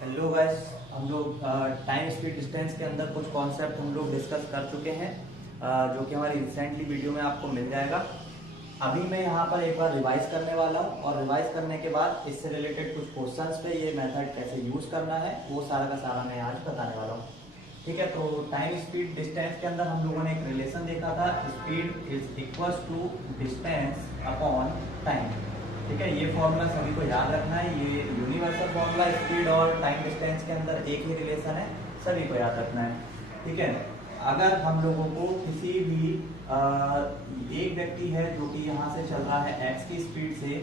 Hello guys, हम लोग time speed distance के अंदर कुछ कॉन्सेप्ट हम लोग डिस्कस कर चुके हैं, जो कि हमारी रिसेंटली वीडियो में आपको मिल जाएगा। अभी मैं यहाँ पर एक बार रिवाइज करने वाला हूँ और रिवाइज करने के बाद इससे रिलेटेड कुछ क्वेश्चंस पे ये मेथड कैसे यूज करना है वो सारा का सारा मैं आज बताने वाला हूँ। ठीक है, तो टाइम स्पीड डिस्टेंस के अंदर हम लोगों ने एक रिलेशन देखा था, speed is equals to distance upon time. ठीक है, ये फॉर्मूला सभी को याद रखना है। ये यूनिवर्सल फॉर्मूला स्पीड और टाइम डिस्टेंस के अंदर एक ही रिलेशन है, सभी को याद रखना है। ठीक है, अगर हम लोगों को किसी भी एक व्यक्ति है जो कि यहाँ से चल रहा है x की स्पीड से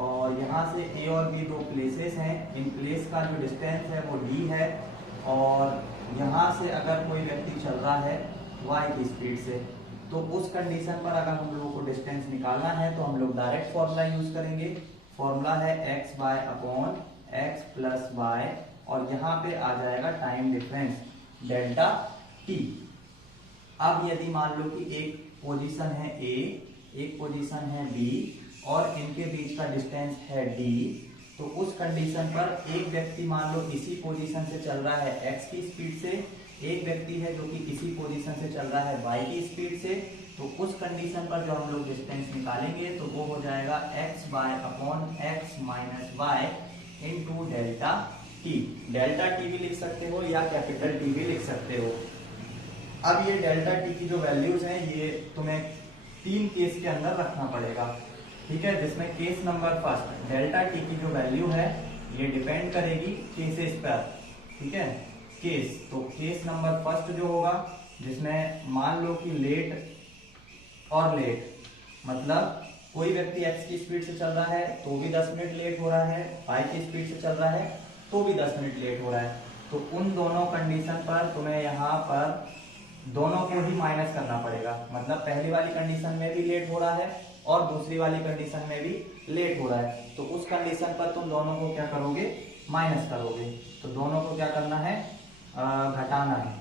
और यहाँ से a और b दो प्लेसेस हैं, इन प्लेस का जो डिस्टेंस है वो d है, और यहाँ से अगर कोई व्यक्ति चल रहा है y की स्पीड से, तो उस कंडीशन पर अगर हम लोगों को डिस्टेंस निकालना है तो हम लोग डायरेक्ट फॉर्मूला यूज करेंगे। फॉर्मूला है x by upon x plus y, और यहाँ पे आ जाएगा टाइम डिफरेंस डेल्टा t। अब यदि मान लो कि एक पोजीशन है a, एक पोजीशन है b और इनके बीच का डिस्टेंस है d, तो उस कंडीशन पर एक व्यक्ति मान लो इसी पोजीशन से चल रहा है x की स्पीड से, एक व्यक्ति है जो कि इसी पोजीशन से चल रहा है y की स्पीड से, तो उस कंडीशन पर जो हम लोग डिस्टेंस निकालेंगे तो वो हो जाएगा x by upon x minus y into delta t. Delta t भी लिख सकते हो या कैपिटल टी भी लिख सकते हो। अब ये डेल्टा टी की जो वैल्यूज हैं ये तुम्हें तीन केस के अंदर रखना पड़ेगा। ठीक है, जिसमें case number first, delta T की जो वैल्यू है ये डिपेंड करेगी केसेस पर। ठीक है, केस, तो केस नंबर फर्स्ट जो होगा जिसमें मान लो कि लेट और लेट, मतलब कोई व्यक्ति x की स्पीड से चल रहा है तो भी 10 मिनट लेट हो रहा है, y की स्पीड से चल रहा है तो भी 10 मिनट लेट हो रहा है, तो उन दोनों कंडीशन पर तुम्हें यहाँ पर दोनों को ही माइनस करना पड़ेगा। मतलब पहली वाली कंडीशन में भी लेट हो रहा है और दूसरी वाली कंडीशन में भी लेट हो रहा है, तो उस कंडीशन पर तुम दोनों को क्या करोगे, माइनस करोगे। तो दोनों को क्या करना है, घटाना है।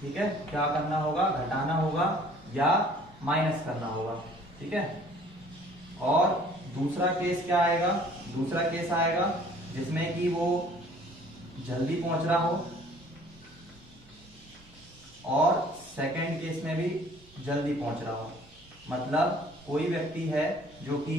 ठीक है, क्या करना होगा, घटाना होगा या माइनस करना होगा। ठीक है, और दूसरा केस क्या आएगा, दूसरा केस आएगा जिसमें कि वो जल्दी पहुंच रहा हो और सेकंड केस में भी जल्दी पहुंच रहा हो। मतलब कोई व्यक्ति है जो कि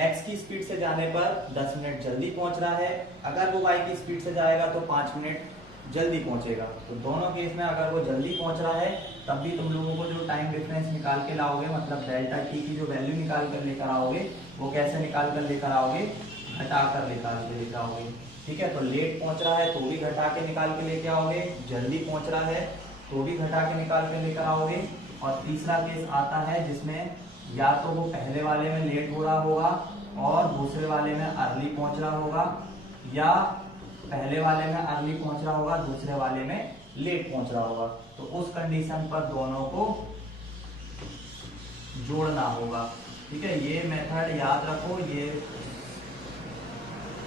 x की स्पीड से जाने पर 10 मिनट जल्दी पहुंच रहा है, अगर वो y की स्पीड से जाएगा तो 5 मिनट जल्दी पहुंचेगा। तो दोनों केस में अगर वो जल्दी पहुंच रहा है तब भी तुम लोगों को जो टाइम डिफरेंस निकाल के लाओगे, मतलब डेल्टा टी की जो वैल्यू निकाल कर लेकर आओगे, वो कैसे निकाल कर लेकर आओगे, घटा कर लेकर आओगे। ठीक है, तो लेट पहुंच रहा है तो भी घटा के निकाल के लेके आओगे, जल्दी पहुंच रहा है तो भी घटा के निकाल के लेकर आओगे। और तीसरा केस आता है जिसमें या तो वो पहले वाले में लेट हो रहा होगा और दूसरे वाले में अर्ली पहुंच रहा होगा, या पहले वाले में अर्ली पहुंच रहा होगा, दूसरे वाले में लेट पहुंच रहा होगा। तो उस कंडीशन पर दोनों को जोड़ना होगा। ठीक है, ये मेथड याद रखो, ये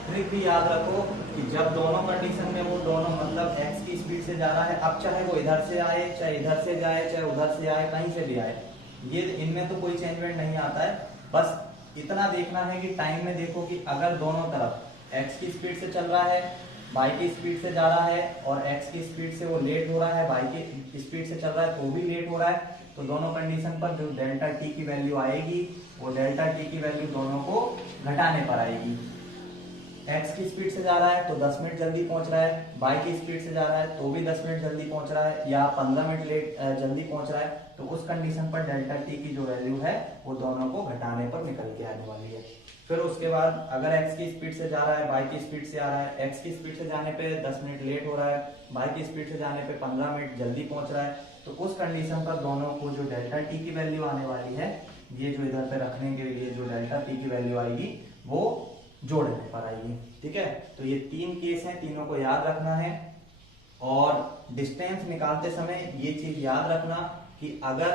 ट्रिक भी याद रखो कि जब दोनों कंडीशन में वो दोनों, मतलब x की स्पीड से जा रहा है, अब चाहे वो इधर से आए, चाहे इधर से जाए, चाहे उधर से आए, कहीं से भी आए, ये इनमें तो कोई चेंजमेंट नहीं आता है। बस इतना देखना है कि टाइम में देखो कि अगर दोनों तरफ x की स्पीड से चल रहा है, y की स्पीड से जा रहा है, और x की स्पीड से वो लेट हो रहा है, y की स्पीड से चल रहा है तो भी लेट हो रहा है, तो दोनों कंडीशन पर जो डेल्टा t की वैल्यू आएगी वो डेल्टा t की वैल्यू दोनों को घटाने पर आएगी। x की स्पीड से जा रहा है तो 10 मिनट जल्दी पहुंच रहा है, y की स्पीड से जा रहा है तो भी 10 मिनट जल्दी पहुंच रहा है, या 15 मिनट लेट जल्दी पहुंच रहा है, तो उस कंडीशन पर डेल्टा t की जो वैल्यू है वो दोनों को घटाने पर निकल के आने वाली है। फिर उसके बाद अगर x की स्पीड से जा रहा है, y की स्पीड से आ रहा है, x की स्पीड से जाने पे 10 मिनट लेट हो रहा है, y की स्पीड से जाने पे 15 मिनट जल्दी पहुंच रहा है, तो उस कंडीशन पर दोनों को जो डेल्टा t की वैल्यू आने वाली है, ये जो इधर पे रखने के लिए जो डेल्टा t की वैल्यू आएगी वो जोड़ने पर आइए। ठीक है, तो ये तीन केस हैं, तीनों को याद रखना है। और डिस्टेंस निकालते समय ये चीज याद रखना कि अगर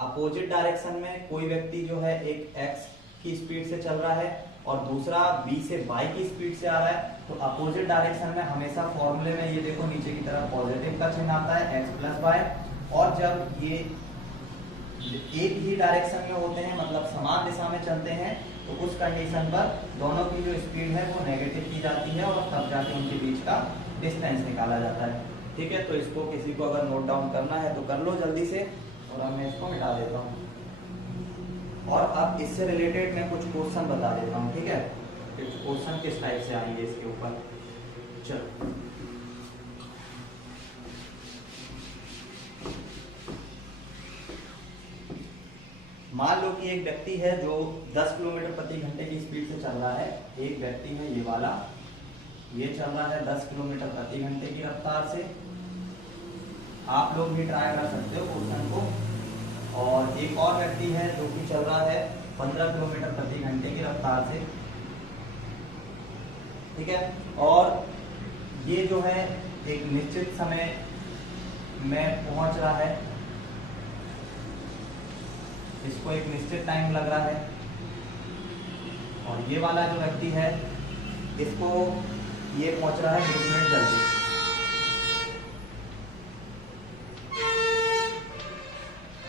अपोजिट डायरेक्शन में कोई व्यक्ति जो है एक x की स्पीड से चल रहा है और दूसरा b से y की स्पीड से आ रहा है, तो अपोजिट डायरेक्शन में हमेशा फॉर्मूले में ये देखो नीचे की तरफ पॉजिटिव का चिन्ह आता है, x प्लस वाई, और जब ये एक ही डायरेक्शन में होते हैं, मतलब समान दिशा में चलते हैं, तो उस कंडीशन पर दोनों की जो स्पीड है वो नेगेटिव की जाती है और तब जाके उनके बीच का डिस्टेंस निकाला जाता है। ठीक है, तो इसको किसी को अगर नोट डाउन करना है तो कर लो जल्दी से, और अब मैं इसको मिटा देता हूँ। और अब इससे रिलेटेड मैं कुछ क्वेश्चन बता देता हूँ। ठीक है, कुछ क्वेश्चन किस टाइप से आएंगे इसके ऊपर। चलो, मान लो कि एक व्यक्ति है जो 10 किलोमीटर प्रति घंटे की स्पीड से चल रहा है। एक व्यक्ति है ये वाला, ये चल रहा है 10 किलोमीटर प्रति घंटे की रफ्तार से। आप लोग भी ट्राई कर सकते हो क्वेश्चन को। और एक और व्यक्ति है जो कि चल रहा है 15 किलोमीटर प्रति घंटे की रफ्तार से। ठीक है, और ये जो है एक निश्चित समय में पहुंच रहा है, इसको एक निश्चित टाइम लग रहा है। और ये वाला जो व्यक्ति है इसको ये पहुंच रहा है 20 मिनट जल्दी।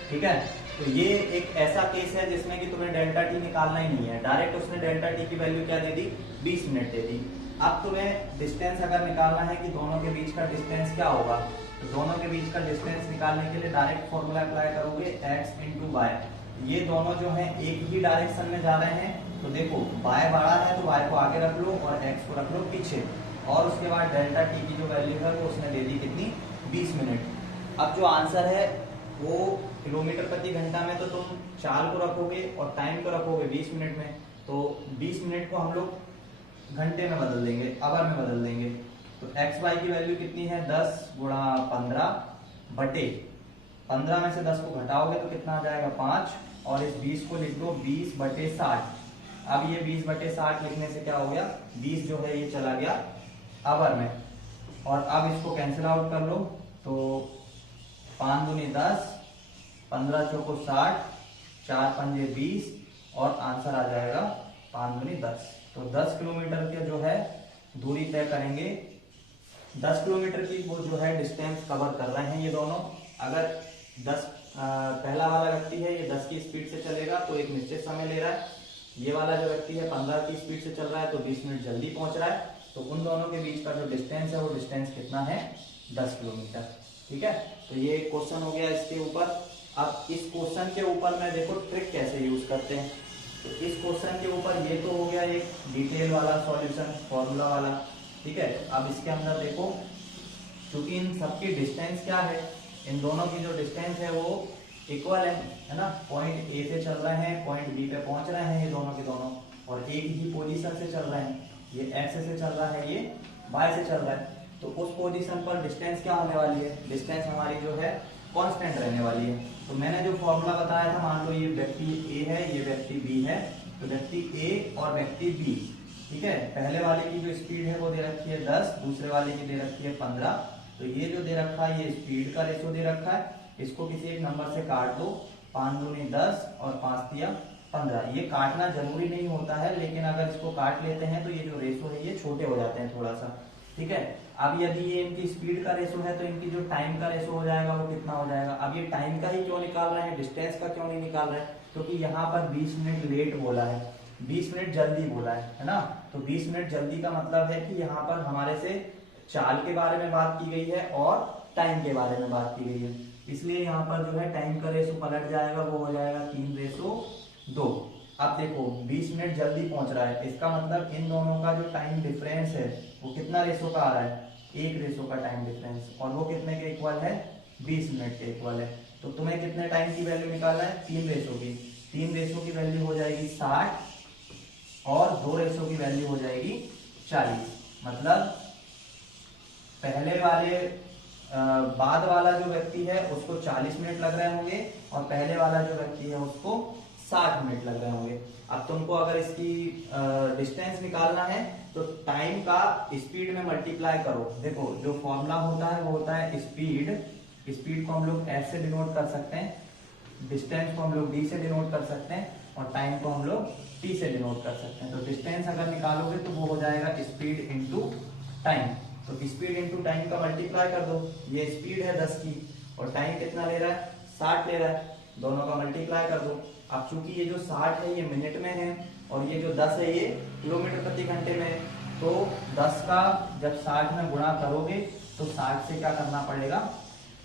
ठीक है, तो ये एक ऐसा केस है जिसमें कि तुम्हें डेल्टा टी निकालना ही नहीं है। डायरेक्ट उसने डेल्टा टी की वैल्यू क्या दे दी, 20 मिनट दे दी। अब तुम्हें डिस्टेंस अगर निकालना है कि दोनों के बीच का डिस्टेंस क्या होगा, तो दोनों के बीच का डिस्टेंस निकालने के लिए डायरेक्ट फॉर्मूला अप्लाई करोगे, x इंटू वाई। ये दोनों जो है एक ही डायरेक्शन में जा रहे हैं, तो देखो y बड़ा है तो y को आगे रख लो और x को रख लो पीछे। और उसके बाद डेल्टा टी की जो वैल्यू है वो उसने दे दी कितनी, 20 मिनट। अब जो आंसर है वो किलोमीटर प्रति घंटा में तो तुम चाल को रखोगे और टाइम को रखोगे 20 मिनट में, तो 20 मिनट को हम लोग घंटे में बदल देंगे, आवर में बदल देंगे। तो एक्स वाई की वैल्यू कितनी है, 10 गुणा 15 बटे 15 में से 10 को घटाओगे तो कितना आ जाएगा, 5। और इस 20 को लिख दो 20 बटे 60। अब ये 20 बटे 60 लिखने से क्या हो गया, 20 जो है ये चला गया आवर में। और अब इसको कैंसिल आउट कर लो, तो 5 दूनी 10, 15 चौको 60, 4 पंजे 20 और आंसर आ जाएगा 5 दूनी 10। तो 10 किलोमीटर के जो है दूरी तय करेंगे। 10 किलोमीटर की वो जो है डिस्टेंस कवर कर रहे हैं ये दोनों। अगर 10 पहला वाला व्यक्ति है ये 10 की स्पीड से चलेगा तो एक निश्चित समय ले रहा है। ये वाला जो व्यक्ति है 15 की स्पीड से चल रहा है तो 20 मिनट जल्दी पहुंच रहा है। तो उन दोनों के बीच का जो डिस्टेंस है वो डिस्टेंस कितना है, 10 किलोमीटर। ठीक है, तो ये क्वेश्चन हो गया इसके ऊपर। अब इस क्वेश्चन के ऊपर मैं देखो ट्रिक कैसे यूज करते हैं। तो इस क्वेश्चन के ऊपर ये तो हो गया एक डिटेल वाला सॉल्यूशन, फॉर्मूला वाला। ठीक है, अब इसके अंदर देखो, क्योंकि इन सबकी डिस्टेंस क्या है, इन दोनों की जो डिस्टेंस है वो इक्वल है ना। पॉइंट ए से चल रहे हैं, पॉइंट बी पे पहुंच रहे हैं ये दोनों के दोनों, और एक ही पोजीशन से चल रहे हैं। ये एक्स से चल रहा है, ये वाई से चल रहा है। तो उस पोजीशन पर डिस्टेंस क्या होने वाली है, डिस्टेंस हमारी जो है कांस्टेंट रहने वाली है। तो मैंने जो फॉर्मूला बताया था, मान लो ये व्यक्ति ए है, ये व्यक्ति बी है, तो व्यक्ति ए और व्यक्ति बी, ठीक है, पहले वाले की जो स्पीड है वो दे रखी है 10, दूसरे वाले की दे रखी है 15। तो ये जो दे रखा है ये स्पीड का रेशो दे रखा है, इसको किसी एक नंबर से काट दो, 5 दूनी 10 और 5 तिया 15। ये काटना जरूरी नहीं होता है, लेकिन अगर इसको काट लेते हैं तो ये जो रेशो है ये छोटे हो जाते हैं थोड़ा सा। ठीक है, अब यदि ये इनकी स्पीड का रेशो है तो इनकी जो टाइम का रेशो हो जाएगा वो कितना हो जाएगा। अब ये टाइम का ही क्यों निकाल रहे हैं, डिस्टेंस का क्यों नहीं निकाल रहे हैं, क्योंकि यहाँ पर 20 मिनट लेट बोला है, 20 मिनट जल्दी बोला है ना। तो 20 मिनट जल्दी का मतलब है कि यहाँ पर हमारे से चाल के बारे में बात की गई है और टाइम के बारे में बात की गई है, इसलिए यहाँ पर जो है टाइम का रेशो पलट जाएगा, वो हो जाएगा 3:2। अब देखो 20 मिनट जल्दी पहुंच रहा है, इसका मतलब इन दोनों का जो टाइम डिफरेंस है वो कितना रेशो का आ रहा है, 1 रेशो का टाइम डिफरेंस, और वो कितने के इक्वल है, 20 मिनट के इक्वल है। तो तुम्हें कितने टाइम की वैल्यू निकालना है, 3 रेशो की। 3 रेशो की वैल्यू हो जाएगी 60 और 2 रेशो की वैल्यू हो जाएगी 40। मतलब पहले वाले बाद वाला जो व्यक्ति है उसको 40 मिनट लग रहे होंगे और पहले वाला जो व्यक्ति है उसको 60 मिनट लग रहे होंगे। अब तुमको अगर इसकी डिस्टेंस निकालना है तो टाइम का स्पीड में मल्टीप्लाई करो। देखो जो फॉर्मूला होता है वो होता है स्पीड, स्पीड को हम लोग एस से डिनोट कर सकते हैं, डिस्टेंस को हम लोग डी से डिनोट कर सकते हैं और टाइम को हम लोग टी से डिनोट कर सकते हैं। तो डिस्टेंस अगर निकालोगे तो वो हो जाएगा स्पीड इंटू टाइम। तो स्पीड इंटू टाइम का मल्टीप्लाई कर दो, ये स्पीड है 10 की और टाइम कितना ले रहा है, 60 ले रहा है, दोनों का मल्टीप्लाई कर दो। अब चूंकि ये जो 60 है ये मिनट में है और ये जो 10 है ये किलोमीटर प्रति घंटे में है। तो 10 का जब 60 में गुणा करोगे तो 60 से क्या करना पड़ेगा,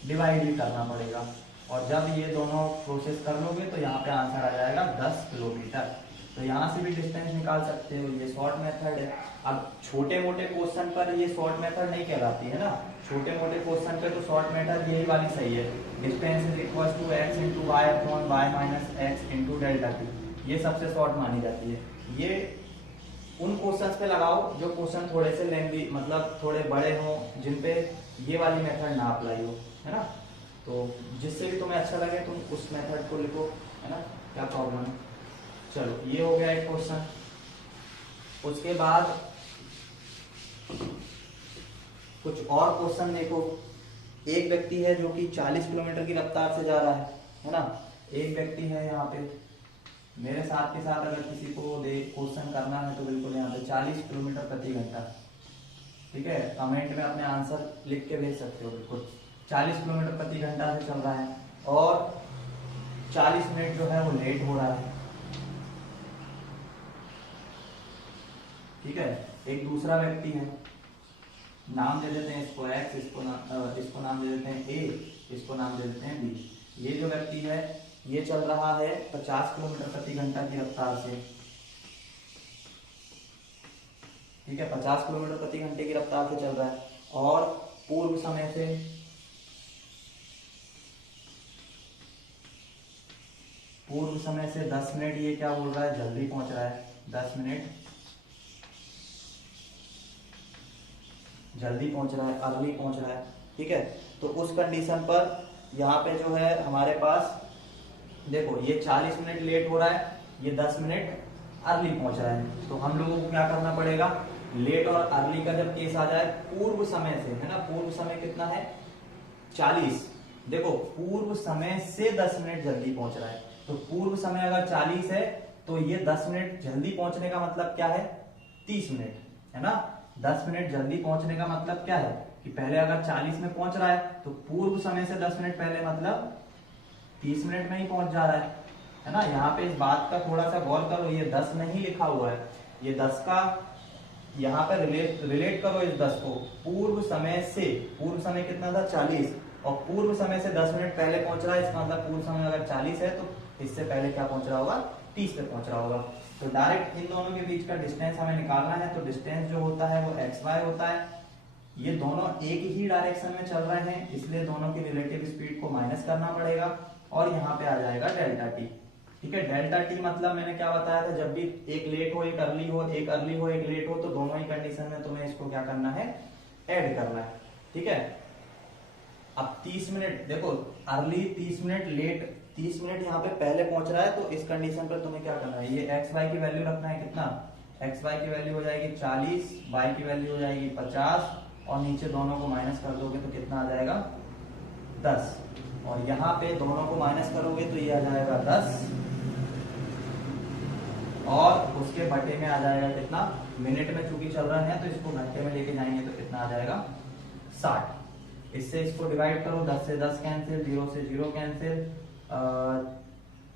डिवाइड भी करना पड़ेगा। और जब ये दोनों प्रोसेस कर लोगे तो यहाँ पे आंसर आ जाएगा 10 किलोमीटर। तो यहाँ से भी डिस्टेंस निकाल सकते हो, ये शॉर्ट मेथड है। अब छोटे मोटे क्वेश्चन पर ये शॉर्ट मेथड नहीं कहलाती है ना, छोटे मोटे क्वेश्चन पे तो शॉर्ट मेथड यही वाली सही है, distance is equal to x into y upon y minus x into delta t, ये सबसे शॉर्ट मानी जाती है। ये उन क्वेश्चंस पे लगाओ जो क्वेश्चन थोड़े से लेंदी, मतलब थोड़े बड़े हों, जिन पे ये वाली मेथड ना अप्लाई हो, है ना। तो जिससे भी तुम्हें अच्छा लगे तुम उस मेथड को लिखो, है ना, क्या प्रॉब्लम है। चलो ये हो गया एक क्वेश्चन। उसके बाद कुछ और क्वेश्चन देखो। एक व्यक्ति है जो कि 40 किलोमीटर की रफ्तार से जा रहा है ना। एक व्यक्ति है यहाँ पे, मेरे साथ के साथ अगर किसी को क्वेश्चन करना है तो बिल्कुल यहाँ पे 40 किलोमीटर प्रति घंटा, ठीक है, कमेंट में अपने आंसर लिख के भेज सकते हो। बिल्कुल 40 किलोमीटर प्रति घंटा से चल रहा है और 40 मिनट जो है वो लेट हो रहा है, ठीक है। एक दूसरा व्यक्ति है, नाम दे देते हैं इसको x, इसको नाम दे देते हैं a, इसको नाम दे देते हैं b। ये जो व्यक्ति है ये चल रहा है 50 किलोमीटर प्रति घंटा की रफ्तार से, ठीक है, 50 किलोमीटर प्रति घंटे की रफ्तार से चल रहा है और पूर्व समय से 10 मिनट ये क्या बोल रहा है, जल्दी पहुंच रहा है, 10 मिनट जल्दी पहुंच रहा है, अर्ली पहुंच रहा है, ठीक है। तो उस कंडीशन पर यहाँ पे जो है हमारे पास देखो ये 40 मिनट लेट हो रहा है, ये 10 मिनट अर्ली पहुंच रहा है। तो हम लोगों को क्या करना पड़ेगा, लेट और अर्ली का जब केस आ जाए पूर्व समय से, है ना, पूर्व समय कितना है 40, देखो पूर्व समय से 10 मिनट जल्दी पहुंच रहा है। तो पूर्व समय अगर 40 है तो ये 10 मिनट जल्दी पहुंचने का मतलब क्या है, 30 मिनट, है ना। 10 मिनट जल्दी पहुंचने का मतलब क्या है कि पहले अगर 40 में पहुंच रहा है तो पूर्व समय से 10 मिनट पहले मतलब 30 मिनट में ही पहुंच जा रहा है ना। यहाँ पे इस बात का थोड़ा सा गौर करो, ये 10 नहीं लिखा हुआ है, ये 10 का यहाँ पे रिलेट करो इस 10 को पूर्व समय से। पूर्व समय कितना था 40 और पूर्व समय से 10 मिनट पहले पहुंच रहा है, इसका मतलब पूर्व समय अगर 40 है तो इससे पहले क्या पहुंच रहा होगा, 30 पे पहुंच रहा होगा। तो डायरेक्ट इन दोनों के बीच का डिस्टेंस हमें निकालना है। तो डिस्टेंस जो होता है वो xy होता है। ये दोनों एक ही डायरेक्शन में चल रहे हैं इसलिए दोनों की रिलेटिव स्पीड को माइनस करना पड़ेगा और यहाँ पे आ जाएगा डेल्टा टी, ठीक है। डेल्टा टी मतलब मैंने क्या बताया था, जब भी एक लेट हो एक अर्ली हो, एक अर्ली हो एक लेट हो, तो दोनों ही कंडीशन में तुम्हें इसको क्या करना है, ऐड करना है, ठीक है। अब 30 मिनट देखो, अर्ली 30 मिनट, लेट 30 मिनट यहाँ पे पहले पहुंच रहा है, तो इस कंडीशन पर तुम्हें क्या करना है, ये एक्स वाई की वैल्यू रखना है, कितना एक्स वाई की वैल्यू हो जाएगी 40, वाई की वैल्यू हो जाएगी 50 और नीचे दोनों को माइनस कर दोगे तो कितना आ जाएगा 10 और यहाँ पे दोनों को माइनस करोगे तो ये आ जाएगा 10 और उसके बटे में आ जाएगा कितना, मिनट में चूंकि चल रहे हैं तो इसको घंटे में लेके जाएंगे तो कितना आ जाएगा 60। इससे इसको डिवाइड करो, 10 से 10 कैंसिल, 0 से 0 कैंसिल,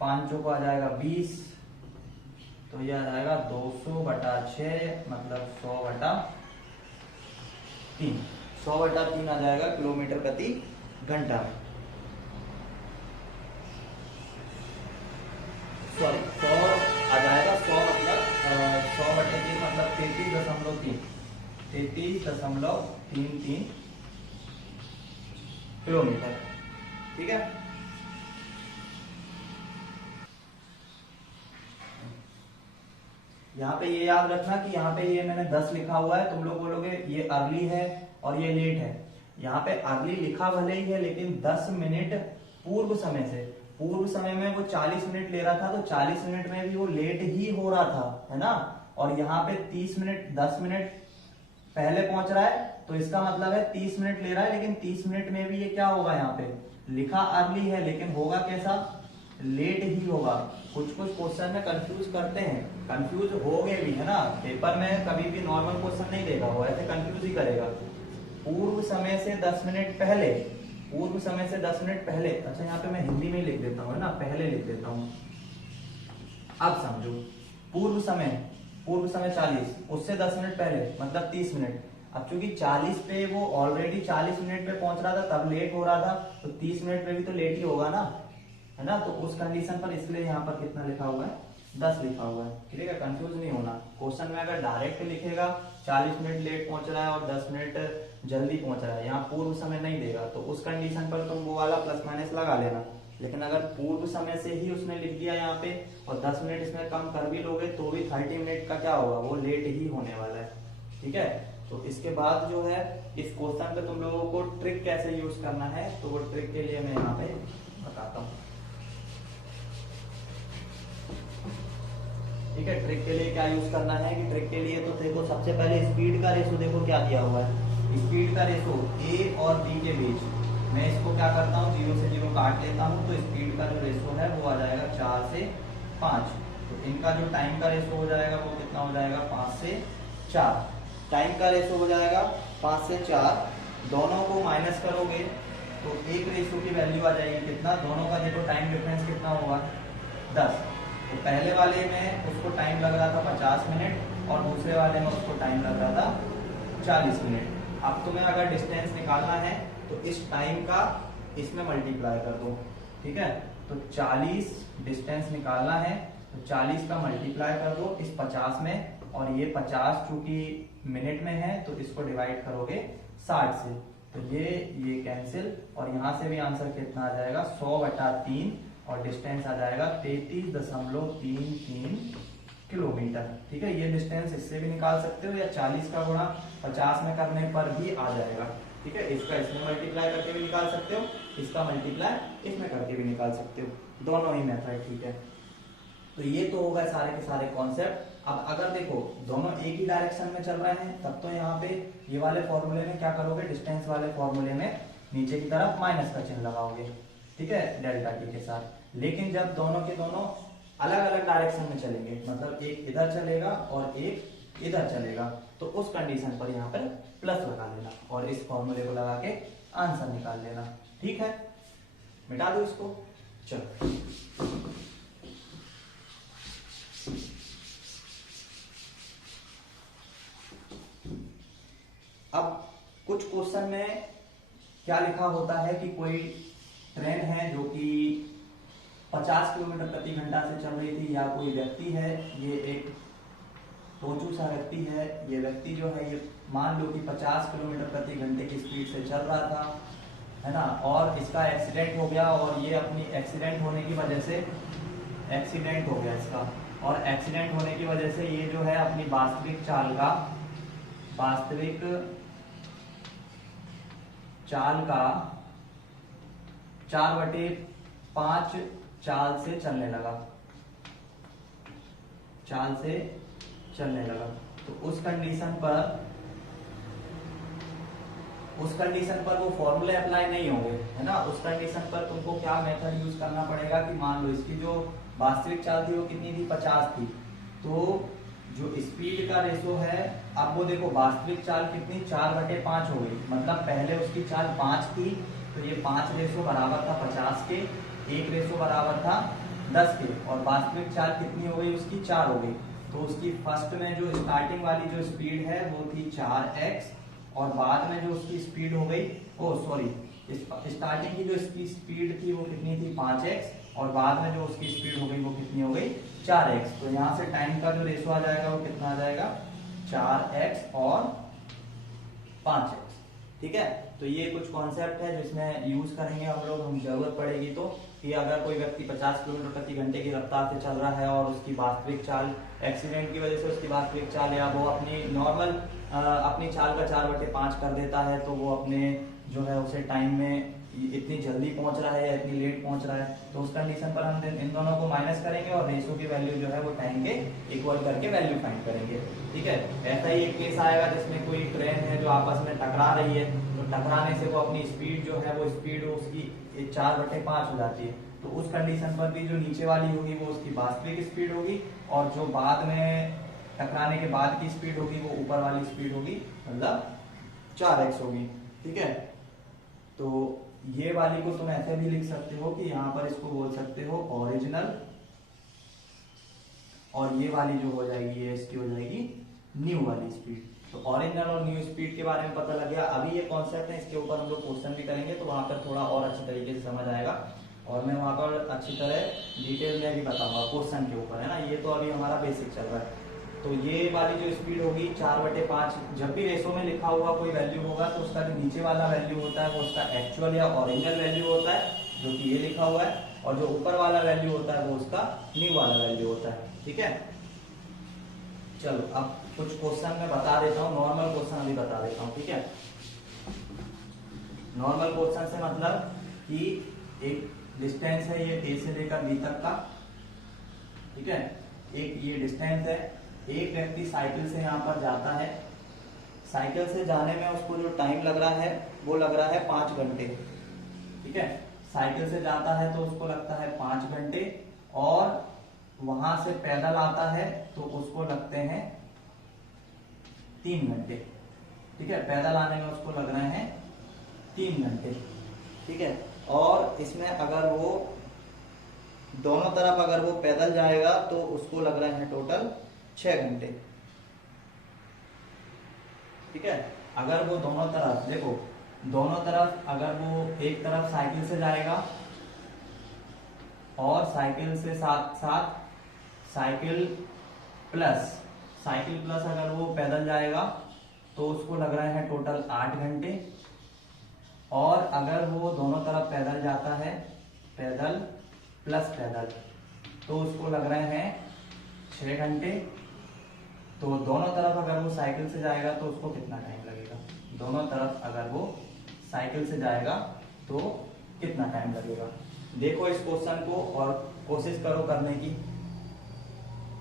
5 को आ जाएगा 20, तो ये आ जाएगा 200/6 मतलब 100/3, 100/3 आ जाएगा किलोमीटर प्रति घंटा में। सॉरी 100 आ जाएगा, 100 मतलब 100/3 मतलब 33.33 किलोमीटर, ठीक है। यहाँ पे ये याद रखना कि यहाँ पे ये मैंने 10 लिखा हुआ है, तुम लोग बोलोगे ये अर्ली है और ये लेट है। यहाँ पे अर्ली लिखा भले ही है लेकिन 10 मिनट पूर्व समय से, पूर्व समय में वो 40 मिनट ले रहा था तो 40 मिनट में भी वो लेट ही हो रहा था, है ना। और यहाँ पे 30 मिनट 10 मिनट पहले पहुंच रहा है तो इसका मतलब है 30 मिनट ले रहा है, लेकिन 30 मिनट में भी ये क्या होगा, यहाँ पे लिखा अर्ली है लेकिन होगा कैसा, लेट ही होगा। कुछ क्वेश्चन में कंफ्यूज करते हैं, कंफ्यूज हो गए भी, है ना। पेपर में कभी भी नॉर्मल क्वेश्चन नहीं देगा, वो ऐसे कंफ्यूज ही करेगा। पूर्व समय से 10 मिनट पहले, पूर्व समय से 10 मिनट पहले, अच्छा यहाँ पे मैं हिंदी में लिख देता हूँ, है ना, पहले लिख देता हूँ। अब समझो, पूर्व समय 40, उससे 10 मिनट पहले मतलब 30 मिनट। अब चूंकि 40 पे वो ऑलरेडी 40 मिनट पे पहुंच रहा था, तब लेट हो रहा था, तो 30 मिनट पे भी तो लेट ही होगा ना, है ना। तो उस कंडीशन पर इसलिए यहाँ पर कितना लिखा हुआ है, 10 लिखा हुआ है। ठीक है, कंफ्यूज नहीं होना। क्वेश्चन में अगर डायरेक्ट लिखेगा 40 मिनट लेट पहुंच रहा है और 10 मिनट जल्दी पहुंच रहा है, यहाँ पूर्व समय नहीं देगा, तो उस कंडीशन पर तुम वो वाला प्लस माइनस लगा लेना। लेकिन अगर पूर्व समय से ही उसने लिख दिया यहाँ पे और 10 मिनट इसमें कम कर भी लोगे तो भी 30 मिनट का क्या होगा, वो लेट ही होने वाला है। ठीक है, तो इसके बाद जो है इस क्वेश्चन पे तुम लोगों को ट्रिक कैसे यूज करना है, तो वो ट्रिक के लिए मैं यहाँ पे बताता हूँ। ठीक है, ट्रिक के लिए क्या यूज करना है कि ट्रिक के लिए तो देखो सबसे पहले स्पीड का रेशो देखो क्या दिया हुआ है। स्पीड का रेशो ए और बी के बीच, मैं इसको क्या करता हूँ 0 से 0 काट लेता हूँ, तो स्पीड का जो रेशो है वो आ जाएगा 4 से 5। तो इनका जो टाइम का रेशो हो जाएगा वो कितना हो जाएगा, 5 से 4। टाइम का रेशो हो जाएगा 5 से 4, दोनों को माइनस करोगे तो एक रेशो की वैल्यू आ जाएगी कितना, दोनों का देखो टाइम डिफरेंस कितना होगा, 10। तो पहले वाले में उसको टाइम लग रहा था 50 मिनट और दूसरे वाले में उसको टाइम लग रहा था 40 मिनट। अब तुम्हें अगर डिस्टेंस निकालना है तो इस टाइम का इसमें मल्टीप्लाई कर दो। ठीक है, तो 40 डिस्टेंस निकालना है तो 40 का मल्टीप्लाई कर दो इस 50 में, और ये 50 चूंकि मिनट में है तो इसको डिवाइड करोगे 60 से, तो ये कैंसिल, और यहाँ से भी आंसर कितना आ जाएगा 100/3 और डिस्टेंस आ जाएगा 33.33 किलोमीटर। ठीक है, ये डिस्टेंस इससे भी निकाल सकते हो या 40 का गुणा 50 में करने पर भी आ जाएगा। ठीक है, इसका इसमें मल्टीप्लाई करके भी निकाल सकते हो, इसका मल्टीप्लाई इसमें करके भी निकाल सकते हो, दोनों ही मेथड। ठीक है, तो ये तो होगा सारे के सारे कॉन्सेप्ट। अब अगर देखो दोनों एक ही डायरेक्शन में चल रहे हैं तब तो यहाँ पे ये वाले फॉर्मूले में क्या करोगे, डिस्टेंस वाले फॉर्मूले में नीचे की तरफ माइनस का चिन्ह लगाओगे। ठीक है, डेल्टा टी के साथ। लेकिन जब दोनों के दोनों अलग अलग डायरेक्शन में चलेंगे, मतलब एक इधर चलेगा और एक इधर चलेगा, तो उस कंडीशन पर यहाँ पर प्लस लगा लेना और इस फॉर्मूले को लगा के आंसर निकाल लेना। ठीक है, मिटा दो इसको। चलो अब कुछ क्वेश्चन में क्या लिखा होता है कि कोई ट्रेन है जो कि 50 किलोमीटर प्रति घंटा से चल रही थी, या कोई व्यक्ति है, ये एक टोचू सा व्यक्ति है, ये व्यक्ति जो है ये मान लो कि 50 किलोमीटर प्रति घंटे की स्पीड से चल रहा था, है ना, और इसका एक्सीडेंट हो गया, और ये अपनी एक्सीडेंट होने की वजह से एक्सीडेंट हो गया इसका, और एक्सीडेंट होने की वजह से ये जो है अपनी वास्तविक चाल का 4/5 चाल से चलने लगा। तो उस कंडीशन पर वो फॉर्मूले अप्लाई नहीं होंगे, है ना। उस कंडीशन पर तुमको क्या मेथड यूज करना पड़ेगा कि मान लो इसकी जो वास्तविक चाल थी वो कितनी थी, 50 थी, तो जो स्पीड का रेशो है, अब वो देखो वास्तविक चाल कितनी 4/5 हो गई, मतलब पहले उसकी चाल 5 थी, तो ये 5 रेशो बराबर था 50 के, 1 रेशो बराबर था 10 के, और वास्तविक चाल कितनी हो गई उसकी 4 हो गई। तो उसकी फर्स्ट में जो स्टार्टिंग वाली जो स्पीड है वो थी 4x, और बाद में जो उसकी स्पीड हो गई, स्टार्टिंग की जो इसकी स्पीड थी वो कितनी थी 5x, और बाद में जो उसकी स्पीड हो गई वो कितनी हो गई 4x। तो यहाँ से टाइम का जो रेशो आ जाएगा वो कितना आ जाएगा 4x और 5x। ठीक है, तो ये कुछ कॉन्सेप्ट है जिसमें यूज करेंगे हम लोग, हम जरूरत पड़ेगी तो, कि अगर कोई व्यक्ति 50 किलोमीटर प्रति घंटे की रफ्तार से चल रहा है और उसकी वास्तविक चाल, एक्सीडेंट की वजह से उसकी वास्तविक चाल या वो अपनी नॉर्मल अपनी चाल का 4/5 कर देता है, तो वो अपने जो है उसे टाइम में इतनी जल्दी पहुंच रहा है या इतनी लेट पहुंच रहा है, तो उस कंडीशन पर हम इन दोनों को माइनस करेंगे और रेशो की वैल्यू जो है वो टाइम के इक्वल करके वैल्यू फाइंड करेंगे। ठीक है, ऐसा ही एक केस आएगा जिसमें कोई ट्रेन है जो आपस में टकरा रही है, तो टकराने से वो अपनी स्पीड जो है वो स्पीड उसकी 4/5 हो जाती है, तो उस कंडीशन पर भी जो नीचे वाली होगी वो उसकी वास्तविक स्पीड होगी, और जो बाद में टकराने के बाद की स्पीड होगी वो ऊपर वाली स्पीड होगी, मतलब 4x होगी। ठीक है, तो ये वाली को तुम ऐसे भी लिख सकते हो कि यहाँ पर इसको बोल सकते हो ओरिजिनल और ये वाली जो हो जाएगी ये इसकी हो जाएगी न्यू वाली स्पीड। तो ओरिजिनल और न्यू स्पीड के बारे में पता लग गया। अभी ये कॉन्सेप्ट है, इसके ऊपर हम लोग क्वेश्चन भी करेंगे तो वहां पर थोड़ा और अच्छी तरीके से समझ आएगा और मैं वहां पर अच्छी तरह डिटेल में भी बताऊंगा क्वेश्चन के ऊपर, है ना। ये तो अभी हमारा बेसिक चल रहा है। तो ये वाली जो स्पीड होगी 4/5, जब भी रेशो में लिखा हुआ कोई वैल्यू होगा तो उसका जो नीचे वाला वैल्यू होता है वो उसका एक्चुअल या ओरिजिनल वैल्यू होता है जो कि ये लिखा हुआ है, और जो ऊपर वाला वैल्यू होता है वो उसका न्यू वाला वैल्यू होता है। ठीक है, चलो अब कुछ क्वेश्चन मैं बता देता हूँ, नॉर्मल क्वेश्चन अभी बता देता हूँ। ठीक है, नॉर्मल क्वेश्चन से मतलब कि एक डिस्टेंस है ये ए से लेकर बी तक का। ठीक है, एक ये डिस्टेंस है, एक व्यक्ति साइकिल से यहाँ पर जाता है, साइकिल से जाने में उसको जो टाइम लग रहा है वो लग रहा है 5 घंटे। ठीक है, साइकिल से जाता है तो उसको लगता है 5 घंटे, और वहां से पैदल आता है तो उसको लगते हैं 3 घंटे। ठीक है, पैदल आने में उसको लग रहे हैं 3 घंटे। ठीक है, और इसमें अगर वो दोनों तरफ अगर वो पैदल जाएगा तो उसको लग रहे हैं टोटल 6 घंटे। ठीक है, अगर वो दोनों तरफ देखो, दोनों तरफ अगर वो एक तरफ साइकिल से जाएगा और साइकिल से साथ साथ साइकिल प्लस अगर वो पैदल जाएगा तो उसको लग रहे हैं टोटल 8 घंटे, और अगर वो दोनों तरफ पैदल जाता है, पैदल प्लस पैदल, तो उसको लग रहे हैं 6 घंटे। तो दोनों तरफ अगर वो साइकिल से जाएगा तो उसको कितना टाइम लगेगा? दोनों तरफ अगर वो साइकिल से जाएगा तो कितना टाइम लगेगा? देखो इस क्वेश्चन को और कोशिश करो करने की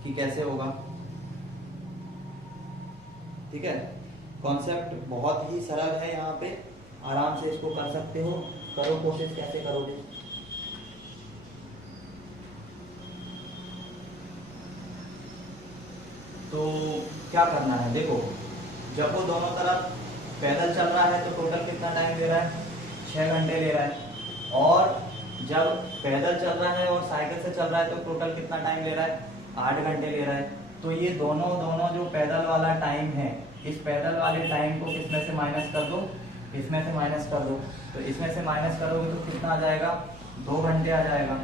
कि कैसे होगा। ठीक है, कॉन्सेप्ट बहुत ही सरल है, यहाँ पे आराम से इसको कर सकते हो। करो कोशिश, कैसे करोगे? तो क्या करना है, देखो जब वो दोनों तरफ पैदल चल रहा है तो टोटल कितना टाइम ले रहा है? 6 घंटे ले रहा है। और जब पैदल चल रहा है और साइकिल से चल रहा है तो टोटल कितना टाइम ले रहा है? 8 घंटे ले रहा है। तो ये दोनों जो पैदल वाला टाइम है, इस पैदल वाले टाइम को किसमें से माइनस कर दो? इसमें से माइनस कर दो। तो इसमें से माइनस करोगे तो कितना आ जाएगा? 2 घंटे आ जाएगा,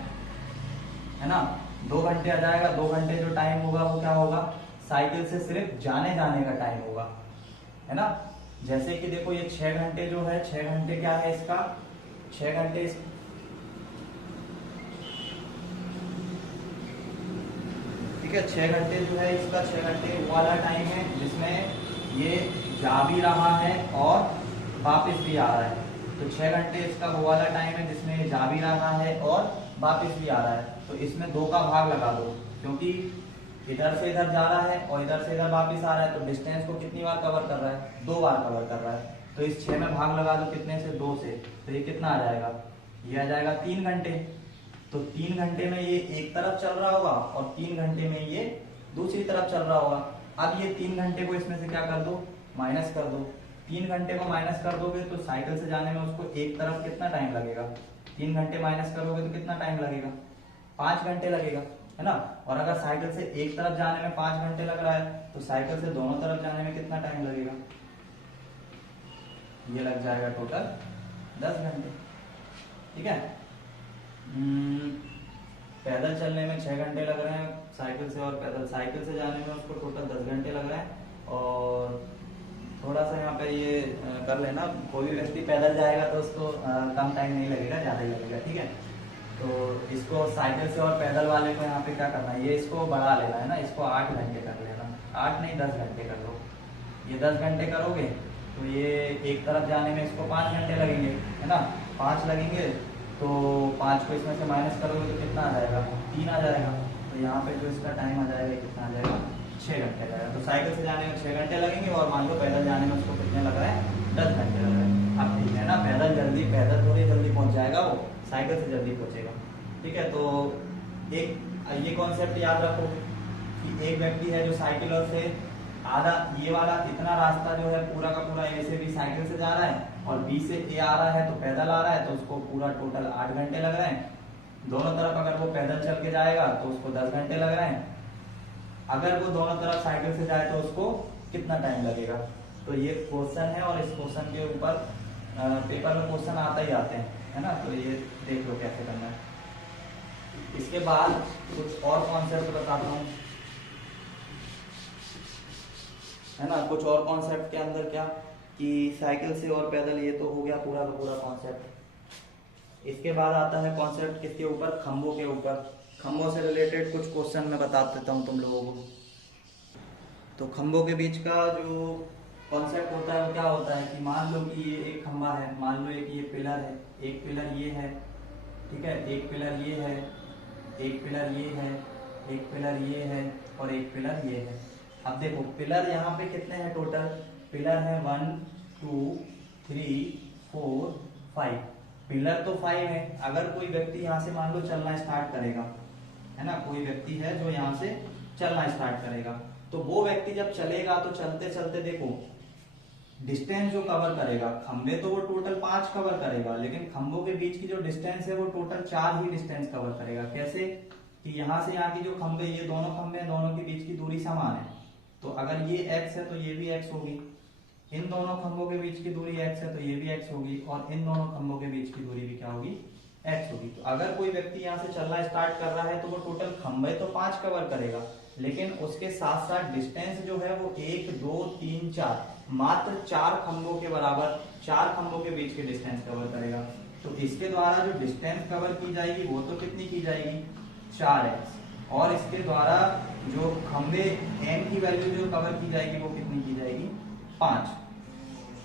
है ना। 2 घंटे आ जाएगा। 2 घंटे जो टाइम होगा वो क्या होगा? साइकिल से सिर्फ जाने का टाइम होगा, है ना। जैसे कि देखो ये 6 घंटे जो है, 6 घंटे क्या है इसका? 6 घंटे ठीक है, 6 घंटे जो है इसका, 6 घंटे वो वाला टाइम है जिसमें ये जा भी रहा है और वापस भी आ रहा है। तो 6 घंटे इसका वो वाला टाइम है जिसमें ये जा भी रहा है और वापस भी आ रहा है। तो इसमें 2 का भाग लगा दो, क्योंकि इधर से इधर जा रहा है और इधर से इधर वापस आ रहा है। तो डिस्टेंस को कितनी बार कवर कर रहा है? 2 बार कवर कर रहा है। तो इस 6 में भाग लगा दो, कितने से? 2 से। तो ये कितना आ जाएगा? ये आ जाएगा 3 घंटे। तो 3 घंटे में ये एक तरफ चल रहा होगा और 3 घंटे में ये दूसरी तरफ चल रहा होगा। अब ये 3 घंटे को इसमें से क्या कर दो? माइनस कर दो। 3 घंटे को माइनस कर दोगे तो साइकिल से जाने में उसको एक तरफ कितना टाइम लगेगा? 3 घंटे माइनस करोगे तो कितना टाइम लगेगा? 5 घंटे लगेगा, है ना। और अगर साइकिल से एक तरफ जाने में 5 घंटे लग रहा है तो साइकिल से दोनों तरफ जाने में कितना टाइम लगेगा? ये लग जाएगा टोटल 10 घंटे। ठीक है, पैदल चलने में 6 घंटे लग रहे हैं साइकिल से, और पैदल साइकिल से जाने में उसको टोटल 10 घंटे लग रहे हैं। और थोड़ा सा यहाँ पे ये कर लेना, कोई भी व्यक्ति पैदल जाएगा तो उसको कम टाइम नहीं लगेगा, ज़्यादा ही लगेगा। ठीक है, तो इसको साइकिल से और पैदल वाले को यहाँ पे क्या करना है? ये इसको बढ़ा लेना है ना, इसको 8 घंटे कर लेना। 8 नहीं 10 घंटे कर लो। ये 10 घंटे करोगे तो ये एक तरफ जाने में इसको 5 घंटे लगेंगे, है ना। 5 लगेंगे तो 5 को इसमें से माइनस करोगे तो कितना आ जाएगा? 3 आ जाएगा। तो यहाँ पे जो इसका टाइम आ जाएगा कितना आ जाएगा? 6 घंटे लगेगा। तो साइकिल से जाने में 6 घंटे लगेंगे और मान लो पैदल जाने में उसको कितने लग रहे हैं? 10 घंटे लग रहे हैं। अब ठीक है ना, पैदल थोड़ी जल्दी पहुंच जाएगा, वो साइकिल से जल्दी पहुंचेगा। ठीक है, तो एक ये कॉन्सेप्ट याद रखो कि एक व्यक्ति है जो साइकिल और से आधा, ये वाला इतना रास्ता जो है पूरा का पूरा ए से बी साइकिल से जा रहा है और बी से ए आ रहा है तो पैदल आ रहा है, तो उसको पूरा टोटल 8 घंटे लग रहे हैं। दोनों तरफ अगर वो पैदल चल के जाएगा तो उसको 10 घंटे लग रहे हैं। अगर वो दोनों तरफ साइकिल से जाए तो उसको कितना टाइम लगेगा। तो ये क्वेश्चन है और इस क्वेश्चन के ऊपर पेपर में क्वेश्चन आता ही आते हैं, है ना। तो ये देख लो कैसे करना है। इसके बाद कुछ और कॉन्सेप्ट बताता हूँ, है ना। कुछ और कॉन्सेप्ट के अंदर क्या कि साइकिल से और पैदल, ये तो हो गया पूरा का पूरा कॉन्सेप्ट। इसके बाद आता है कॉन्सेप्ट किसके ऊपर, खंभों के ऊपर। खंभों से रिलेटेड कुछ क्वेश्चन मैं बता देता हूँ तुम लोगों को। तो खंभों के बीच का जो कॉन्सेप्ट होता है वो क्या होता है कि मान लो कि ये एक खंभा है, मान लो एक ये पिलर है, एक पिलर ये है, ठीक है, एक पिलर ये है, एक पिलर ये है, एक पिलर ये है और एक पिलर ये है। अब देखो पिलर यहाँ पे कितने हैं टोटल, पिलर है 1 2 3 4 5। पिलर तो 5 है। अगर कोई व्यक्ति यहाँ से मान लो चलना स्टार्ट करेगा, है ना, कोई व्यक्ति है जो यहाँ से चलना स्टार्ट करेगा, तो वो व्यक्ति जब चलेगा तो चलते चलते देखो डिस्टेंस जो कवर करेगा, खंबे तो वो टोटल 5 कवर करेगा, लेकिन खंभों के बीच की जो डिस्टेंस है वो टोटल 4 ही डिस्टेंस कवर करेगा। कैसे कि यहाँ से यहाँ की जो खंबे, ये दोनों खंबे हैं, दोनों के बीच की दूरी समान है, तो अगर ये x है तो ये भी x होगी, इन दोनों खंभों के बीच की दूरी x है तो ये भी x होगी, और इन दोनों खंभों के बीच की दूरी भी क्या होगी, x होगी। तो अगर कोई व्यक्ति यहाँ से चलना स्टार्ट कर रहा है तो वो टोटल खंबे तो 5 कवर करेगा, लेकिन उसके साथ साथ डिस्टेंस जो है वो 1 2 3 4, मात्र 4 खंभों के बराबर, 4 खंभों के बीच के डिस्टेंस कवर करेगा। तो इसके द्वारा जो डिस्टेंस कवर की जाएगी वो तो कितनी की जाएगी, 4x, और इसके द्वारा जो खंबे n की वैल्यू जो कवर की जाएगी वो कितनी की जाएगी, 5।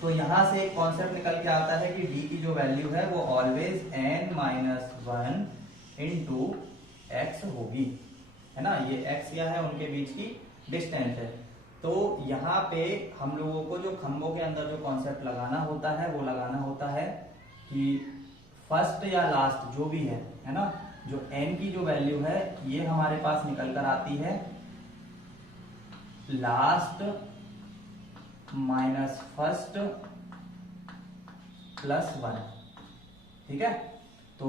तो यहाँ से एक कॉन्सेप्ट निकल के आता है कि d की जो वैल्यू है वो ऑलवेज n-1 इंटू x होगी, है ना। ये x क्या है, उनके बीच की डिस्टेंस है। तो यहाँ पे हम लोगों को जो खंभों के अंदर जो कॉन्सेप्ट लगाना होता है वो लगाना होता है कि फर्स्ट या लास्ट जो भी है ना, जो n की जो वैल्यू है ये हमारे पास निकल कर आती है लास्ट माइनस फर्स्ट प्लस 1, ठीक है। तो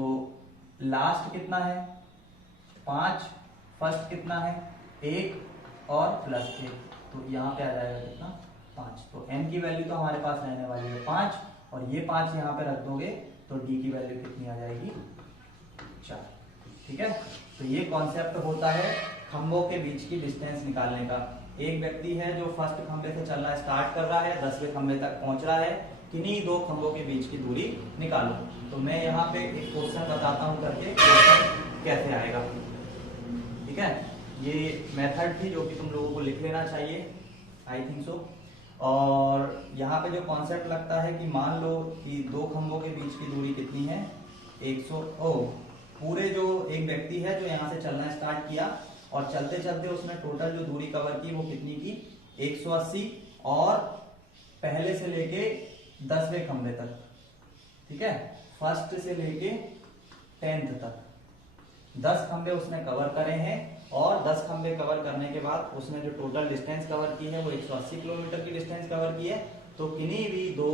लास्ट कितना है 5, फर्स्ट कितना है 1 और प्लस 1, तो यहाँ पे आ जाएगा कितना 5। तो n की वैल्यू तो हमारे पास रहने वाली है 5, और ये 5 यहाँ पे रख दोगे तो d की वैल्यू कितनी आ जाएगी 4, ठीक है। तो ये कॉन्सेप्ट होता है खंभों के बीच की डिस्टेंस निकालने का। एक व्यक्ति है जो फर्स्ट खंबे से चलना स्टार्ट कर रहा है, 10वें खंबे तक पहुंच रहा है, किन्हीं 2 खंभों के बीच की दूरी निकालो। तो मैं यहाँ पे एक क्वेश्चन बताता हूँ करके क्वेश्चन कैसे आएगा, ठीक है। ये मेथड थी जो कि तुम लोगों को लिख लेना चाहिए, आई थिंक सो। और यहाँ पे जो कॉन्सेप्ट लगता है कि मान लो कि 2 खंभों के बीच की दूरी कितनी है 100। पूरे जो एक व्यक्ति है जो यहाँ से चलना स्टार्ट किया और चलते चलते उसने टोटल जो दूरी कवर की वो कितनी की 180, और पहले से लेके 10वें खंबे तक, ठीक है, फर्स्ट से लेके 10th तक 10 खंबे उसने कवर करे हैं, और 10 खंबे कवर करने के बाद उसने जो टोटल डिस्टेंस कवर की है वो 180 किलोमीटर की डिस्टेंस कवर की है। तो किन्हीं भी 2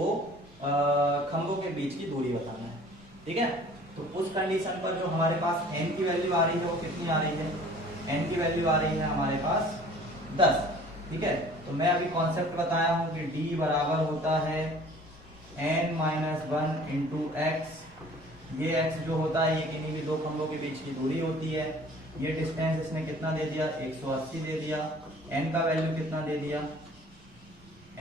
खंभों के बीच की दूरी बताना है, ठीक है। तो उस कंडीशन पर जो हमारे पास n की वैल्यू आ रही है वो कितनी आ रही है, n की वैल्यू आ रही है हमारे पास 10, ठीक है। तो मैं अभी कॉन्सेप्ट बताया हूं कि d बराबर होता है n-1 इंटू x। ये x जो होता है ये किन्हीं भी 2 खंभों के बीच की दूरी होती है। ये डिस्टेंस इसने कितना दे दिया 180 दे दिया, n का वैल्यू कितना दे दिया,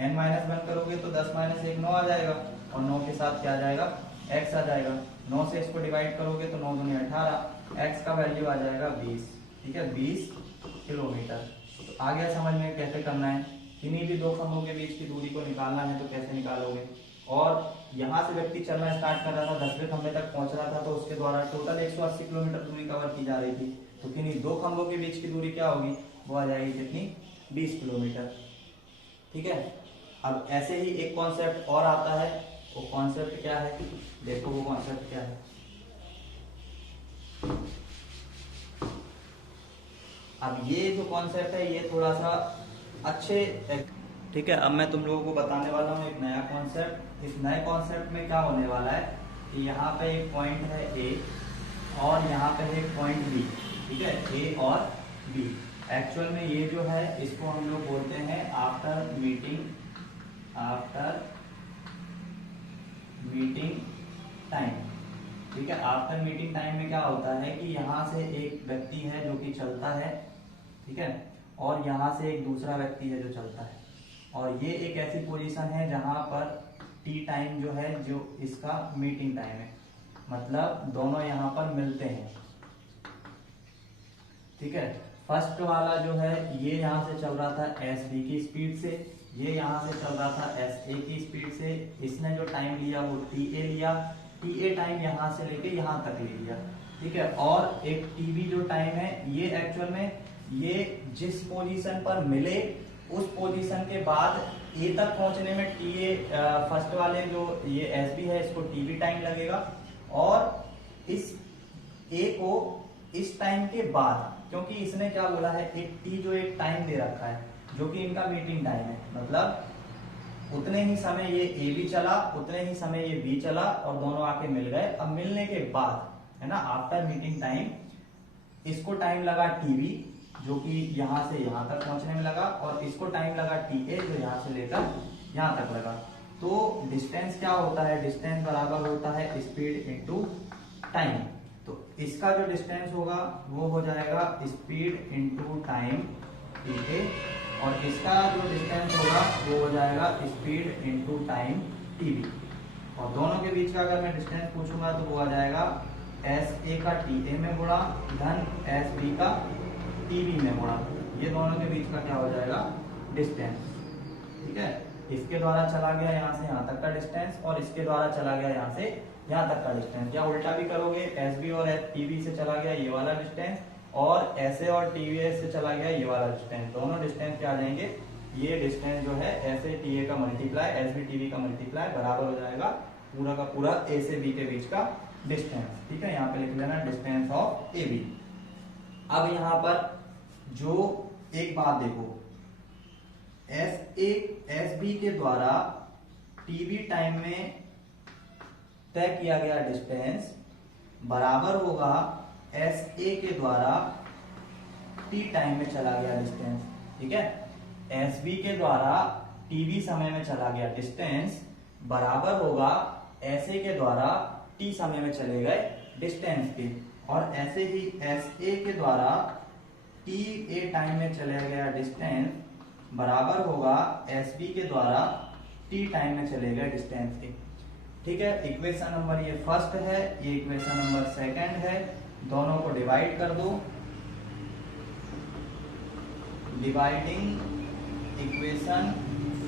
n-1 करोगे तो 10 - 1 9 आ जाएगा, और 9 के साथ क्या आ जाएगा x आ जाएगा। 9 से इसको डिवाइड करोगे तो 9 दूनी 18, x का वैल्यू आ जाएगा 20, ठीक है, 20 किलोमीटर। तो आ गया समझ में कैसे करना है। किन्हीं भी 2 खंभों के बीच की दूरी को निकालना है तो कैसे निकालोगे। और यहाँ से व्यक्ति चलना स्टार्ट कर रहा था, 10वें खंभे तक पहुंच रहा था, तो उसके द्वारा टोटल 180 किलोमीटर दूरी कवर की जा रही थी। तो किन्हीं 2 खंभों के बीच की दूरी क्या होगी, वो आ जाएगी कितनी 20 किलोमीटर, ठीक है। अब ऐसे ही एक कॉन्सेप्ट और आता है, वो कॉन्सेप्ट क्या है, देखो वो कॉन्सेप्ट क्या है। अब ये जो कॉन्सेप्ट है ये थोड़ा सा अच्छे, ठीक है। अब मैं तुम लोगों को बताने वाला हूँ एक नया कॉन्सेप्ट। इस नए कॉन्सेप्ट में क्या होने वाला है कि यहाँ पे एक पॉइंट है A और यहाँ पे है एक पॉइंट B, ठीक है, A और B। एक्चुअल में ये जो है इसको हम लोग बोलते हैं आफ्टर मीटिंग टाइम। ठीक है, आफ्टर मीटिंग टाइम में क्या होता है कि यहाँ से एक व्यक्ति है जो कि चलता है, ठीक है, और यहाँ से एक दूसरा व्यक्ति है जो चलता है, और ये एक ऐसी पोजीशन है जहां पर टी टाइम जो है जो इसका मीटिंग टाइम है, मतलब दोनों यहाँ पर मिलते हैं। ठीक है, फर्स्ट वाला जो है ये यहाँ से चल रहा था एस बी की स्पीड से, ये यहाँ से चल रहा था एस ए की स्पीड से। इसने जो टाइम लिया वो टी ए लिया, टी ए टाइम यहाँ से लेके यहाँ तक ले लिया। ठीक है, और एक टीबी जो टाइम है ये एक्चुअल में ये जिस पोजीशन पर मिले उस पोजीशन के बाद ए तक पहुंचने में टी ए फर्स्ट वाले जो ये एस बी है इसको टीबी टाइम लगेगा, और इस ए को इस टाइम के बाद, क्योंकि इसने क्या बोला है एक टी जो एक टाइम दे रखा है जो कि इनका मीटिंग टाइम है, मतलब उतने ही समय ये ए भी चला उतने ही समय ये बी चला और दोनों आके मिल गए। अब मिलने के बाद है ना आफ्टर मीटिंग टाइम इसको टाइम लगा टीबी जो कि यहाँ से यहाँ तक पहुंचने में लगा, और इसको टाइम लगा टी ए जो यहाँ से लेकर यहाँ तक लगा। तो डिस्टेंस क्या होता है, डिस्टेंस बराबर होता है स्पीड इनटू टाइम। तो इसका जो डिस्टेंस होगा वो हो जाएगा speed into time t a, और इसका जो डिस्टेंस होगा वो हो जाएगा speed into time t b. और दोनों के बीच का अगर मैं डिस्टेंस पूछूंगा तो वो आ जाएगा एस ए का टी ए में गुणा धन एस बी का टी बी में गुणा। ये दोनों के बीच का क्या हो जाएगा डिस्टेंस। ठीक है, इसके द्वारा चला गया यहाँ से यहाँ तक का डिस्टेंस, और इसके द्वारा चला गया यहाँ से यहाँ तक का डिस्टेंस, या उल्टा भी करोगे एस बी और टीबी से चला गया ये वाला डिस्टेंस, और एस ए और टीवीएस से चला गया ये वाला डिस्टेंस। दोनों डिस्टेंस क्या आ जाएंगे, ये डिस्टेंस जो है एस ए टी ए का multiply s b t b का मल्टीप्लाई बराबर हो जाएगा पूरा का पूरा ए से बी के बीच का डिस्टेंस। ठीक है, यहाँ पे लिख लेना डिस्टेंस ऑफ ए बी। अब यहाँ पर जो एक बात देखो, एस बी के द्वारा टीबी टाइम में तय किया गया डिस्टेंस बराबर होगा एस ए के द्वारा टी टाइम में चला गया डिस्टेंस। ठीक है, एस बी के द्वारा टीबी समय में चला गया डिस्टेंस बराबर होगा एस ए के द्वारा टी समय में चले गए डिस्टेंस के, और ऐसे ही एस ए के द्वारा टी ए टाइम में चले गया डिस्टेंस बराबर होगा एस बी के द्वारा टी टाइम में चले गए डिस्टेंस के। ठीक है, इक्वेशन नंबर ये फर्स्ट है, ये इक्वेशन नंबर सेकंड है, दोनों को डिवाइड कर दो। Dividing equation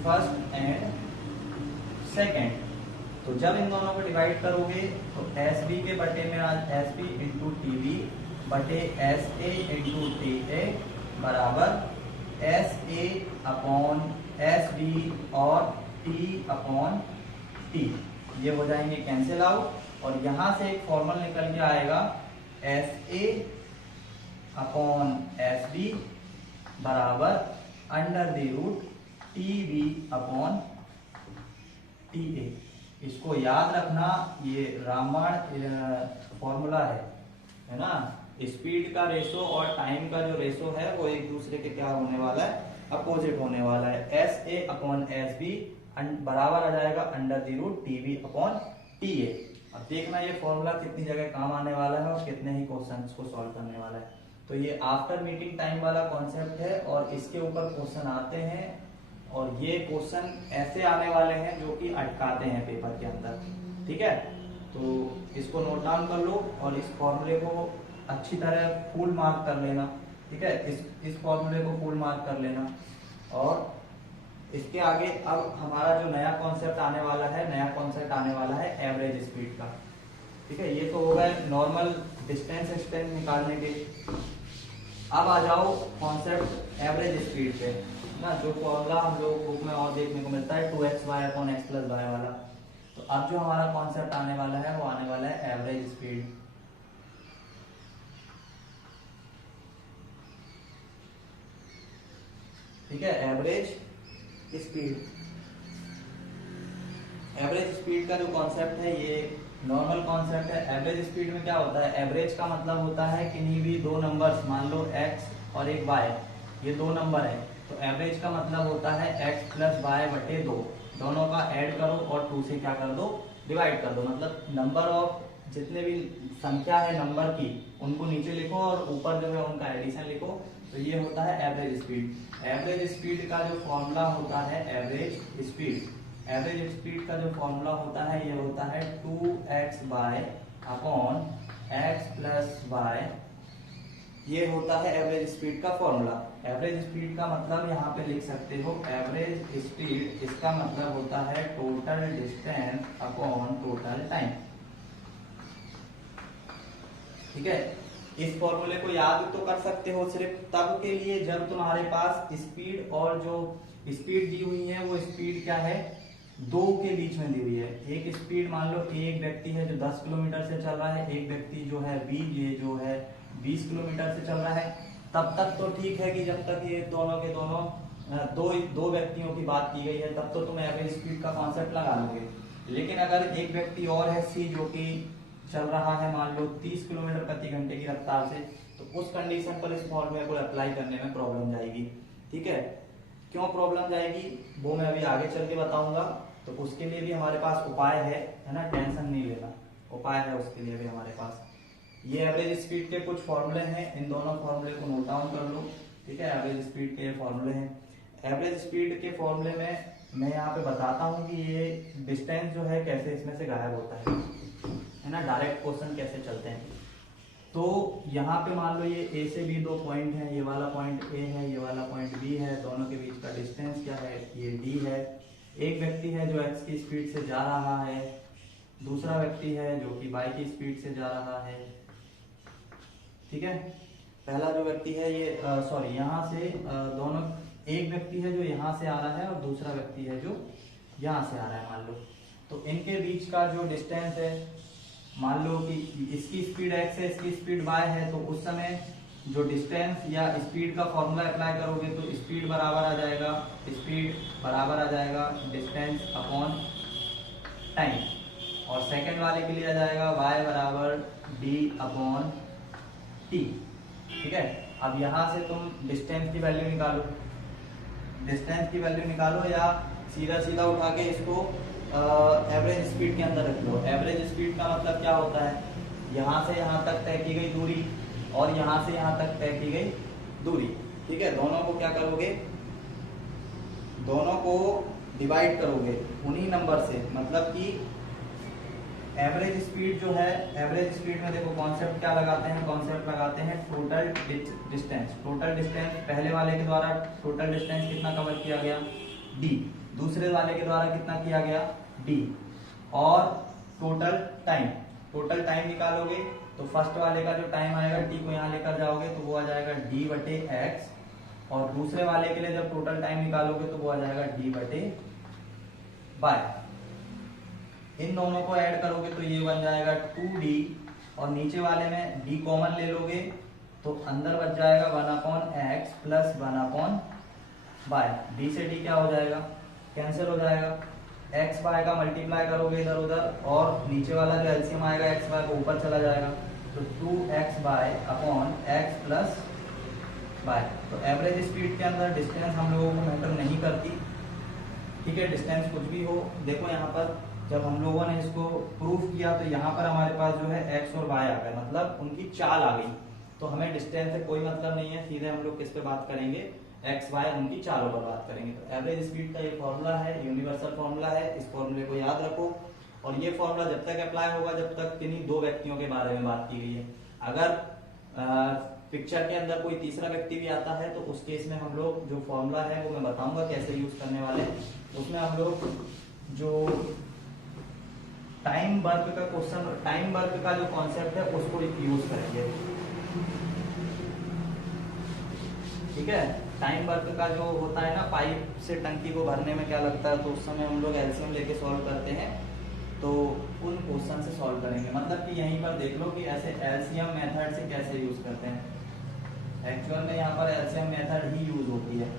first and second, तो जब इन दोनों को डिवाइड करोगे तो एस बी के बटे में S B into T B बटे S A into T A बराबर एस ए अपॉन एस बी और टी अपॉन टी, ये हो जाएंगे कैंसिल आउट, और यहां से एक फॉर्मूला निकल के आएगा एस ए अपॉन एस बी बराबर under the root T B upon T A. इसको याद रखना, ये रामबाण फॉर्मूला है ना। स्पीड का रेशो और टाइम का जो रेशो है वो एक दूसरे के क्या होने वाला है, अपोजिट होने वाला है। एस ए अपॉन एस बी बराबर आ जाएगा under the root T B upon T a. अब देखना ये फॉर्मूला कितनी जगह काम आने वाला है और कितने ही क्वेश्चंस को सॉल्व करने वाला है। तो ये आफ्टर मीटिंग टाइम वाला कॉन्सेप्ट है, और इसके ऊपर क्वेश्चन आते हैं, और ये क्वेश्चन ऐसे आने वाले हैं जो कि अटकाते हैं पेपर के अंदर। ठीक है, तो इसको नोट डाउन कर लो और इस फॉर्मूले को अच्छी तरह फुल मार्क कर लेना। ठीक है, इस फॉर्मूले को फुल मार्क कर लेना। और इसके आगे अब हमारा जो नया कॉन्सेप्ट आने वाला है, नया कॉन्सेप्ट आने वाला है एवरेज स्पीड का। ठीक है, ये तो हो गए नॉर्मल डिस्टेंस निकालने के। अब आ जाओ कॉन्सेप्ट एवरेज स्पीड पे ना, जो फॉर्मूला हम लोग बुक में और देखने को मिलता है 2xy upon x plus Y वाला। तो अब जो हमारा कॉन्सेप्ट आने वाला है वो आने वाला है एवरेज स्पीड। ठीक है, एवरेज स्पीड। एवरेज स्पीड का जो कॉन्सेप्ट है ये नॉर्मल कॉन्सेप्ट है। एवरेज स्पीड में क्या होता है, एवरेज का मतलब होता है किन्हीं भी दो नंबर्स, मान लो x और एक y, ये 2 नंबर है, तो एवरेज का मतलब होता है x प्लस वाई बटे 2, दोनों का ऐड करो और 2 से क्या कर दो, डिवाइड कर दो। मतलब नंबर ऑफ जितने भी संख्या है नंबर की उनको नीचे लिखो और ऊपर जो है उनका एडिशन लिखो, तो ये होता है एवरेज स्पीड। एवरेज स्पीड का जो फॉर्मूला होता है, एवरेज स्पीड का जो फॉर्मूला होता है ये होता है 2x by upon x plus y, ये होता है एवरेज स्पीड का फॉर्मूला। एवरेज स्पीड का मतलब यहाँ पे लिख सकते हो एवरेज स्पीड, इसका मतलब होता है total distance upon total time. ठीक है, इस फॉर्मूले को याद तो कर सकते हो सिर्फ तब के लिए जब तुम्हारे पास स्पीड और जो स्पीड दी हुई है वो स्पीड क्या है, 2 के बीच में दी हुई है। एक स्पीड मान लो एक व्यक्ति है जो 10 किलोमीटर से चल रहा है, एक व्यक्ति जो है ये जो है 20 किलोमीटर से चल रहा है, तब तक तो ठीक है कि जब तक ये दोनों के दोनों दो व्यक्तियों की बात की गई है तब तो तुम एवरेज स्पीड का कॉन्सेप्ट लगा लोगे। लेकिन अगर एक व्यक्ति और है सी जो कि चल रहा है मान लो 30 किलोमीटर प्रति घंटे की रफ्तार से, तो उस कंडीशन पर इस फॉर्मूले को अप्लाई करने में प्रॉब्लम जाएगी। ठीक है, क्यों प्रॉब्लम जाएगी वो मैं अभी आगे चल के बताऊंगा, तो उसके लिए भी हमारे पास उपाय है ना, टेंशन नहीं लेना, उपाय है उसके लिए भी हमारे पास। ये एवरेज स्पीड के कुछ फॉर्मूले हैं, इन दोनों फॉर्मूले को नोट डाउन कर लो। ठीक है, एवरेज स्पीड के फॉर्मूले हैं। एवरेज स्पीड के फॉर्मूले में मैं यहाँ पे बताता हूँ कि ये डिस्टेंस जो है कैसे इसमें से गायब होता है ना, डायरेक्ट क्वेश्चन कैसे चलते हैं। तो यहाँ पे मान लो ये ए से बी 2 पॉइंट है, ये वाला पॉइंट ए है, ये वाला पॉइंट बी है, दोनों के बीच का डिस्टेंस क्या है, ये डी है। एक व्यक्ति है जो एक्स की स्पीड से जा रहा है, दूसरा व्यक्ति है जो कि वाई की स्पीड से जा रहा है। ठीक है, पहला जो व्यक्ति है ये सॉरी यहाँ से दोनों, एक व्यक्ति है जो यहाँ से आ रहा है और दूसरा व्यक्ति है जो यहाँ से आ रहा है मान लो, तो इनके बीच का जो डिस्टेंस है, मान लो कि इसकी स्पीड x है, इसकी स्पीड y है, तो उस समय जो डिस्टेंस या स्पीड का फॉर्मूला अप्लाई करोगे तो स्पीड बराबर आ जाएगा, डिस्टेंस अपॉन टाइम, और सेकंड वाले के लिए आ जाएगा y बराबर d अपॉन t। ठीक है, अब यहाँ से तुम डिस्टेंस की वैल्यू निकालो, या सीधा सीधा उठा के इसको एवरेज स्पीड के अंदर रख लो। एवरेज स्पीड का मतलब क्या होता है, यहाँ से यहाँ तक तय की गई दूरी और यहाँ से यहाँ तक तय की गई दूरी। ठीक है, दोनों को क्या करोगे, दोनों को डिवाइड करोगे उन्हीं नंबर से। मतलब कि एवरेज स्पीड जो है, एवरेज स्पीड में देखो कॉन्सेप्ट क्या लगाते हैं, टोटल डिस्टेंस। टोटल डिस्टेंस पहले वाले के द्वारा टोटल डिस्टेंस कितना कवर किया गया, डी, दूसरे वाले के द्वारा कितना किया गया, डी, और टोटल टाइम निकालोगे तो फर्स्ट वाले का जो टाइम आएगा टी को यहाँ लेकर जाओगे तो वो आ जाएगा डी बटे एक्स, और दूसरे वाले के लिए जब टोटल टाइम निकालोगे तो वो आ जाएगा डी बटे बाय। इन दोनों को ऐड करोगे तो ये बन जाएगा 2d, और नीचे वाले में d कॉमन ले लोगे तो अंदर बच जाएगा 1/x प्लस 1/y। d से d क्या हो जाएगा, कैंसिल हो जाएगा, x y का मल्टीप्लाई करोगे इधर उधर, और नीचे वाला जो एलसीएम आएगा x y को ऊपर चला जाएगा, तो 2x by upon x plus y। तो एवरेज स्पीड के अंदर डिस्टेंस हम लोगों को मैटर नहीं करती। ठीक है, डिस्टेंस कुछ भी हो। देखो यहाँ पर जब हम लोगों ने इसको प्रूफ किया तो यहाँ पर हमारे पास जो है x और y आ गए, मतलब उनकी चाल आ गई। तो हमें डिस्टेंस से कोई मतलब नहीं है, सीधे हम लोग किस पे बात करेंगे, एक्स वाई उनकी चालों पर बात करेंगे। तो एवरेज स्पीड का ये फॉर्मूला है, यूनिवर्सल फॉर्मूला है, इस फॉर्मूले को याद रखो। और ये फॉर्मूला जब तक अप्लाई होगा जब तक किन्हीं 2 व्यक्तियों के बारे में बात की गई है। अगर पिक्चर के अंदर कोई तीसरा व्यक्ति भी आता है तो उस केस में हम लोग जो फॉर्मूला है वो मैं बताऊंगा कैसे यूज करने वाले, उसमें हम लोग जो टाइम वर्क का क्वेश्चन, टाइम वर्क का जो कॉन्सेप्ट है उसको यूज करेंगे। ठीक है, टाइम वर्क का जो होता है ना, पाइप से टंकी को भरने में क्या लगता है, तो उस समय हम लोग एलसीएम लेके सॉल्व करते हैं, तो उन क्वेश्चन से सॉल्व करेंगे। मतलब कि यहीं पर देख लो कि ऐसे एलसीएम मेथड से कैसे यूज करते हैं। एक्चुअल में यहाँ पर एलसीएम मेथड ही यूज होती है।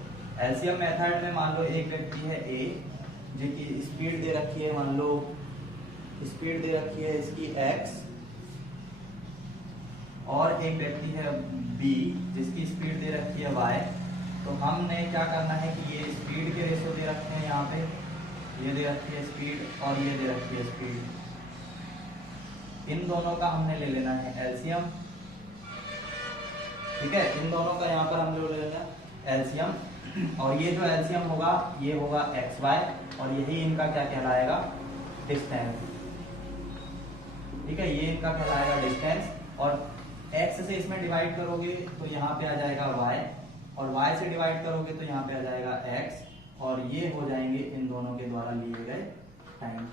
एलसीएम मेथड में मान लो एक व्यक्ति है ए जिसकी स्पीड दे रखी है, मान लो स्पीड दे रखी है इसकी x, और एक व्यक्ति है बी जिसकी स्पीड दे रखी है y, तो हमने क्या करना है कि ये स्पीड के रेशो दे रखे हैं, यहाँ पे ये दे रखी है स्पीड और ये दे रखी है स्पीड, इन दोनों का हमने ले लेना है एलसीएम। ठीक है, इन दोनों का यहाँ पर हम ले लेना एलसीएम, और ये जो एलसीएम होगा ये होगा एक्स वाई, और यही इनका क्या कहलाएगा, डिस्टेंस। ठीक है, ये इनका कहलाएगा डिस्टेंस, और x से इसमें डिवाइड करोगे तो यहाँ पे आ जाएगा y, और y से डिवाइड करोगे तो यहाँ पे आ जाएगा x, और ये हो जाएंगे इन दोनों के द्वारा लिए गए टाइम।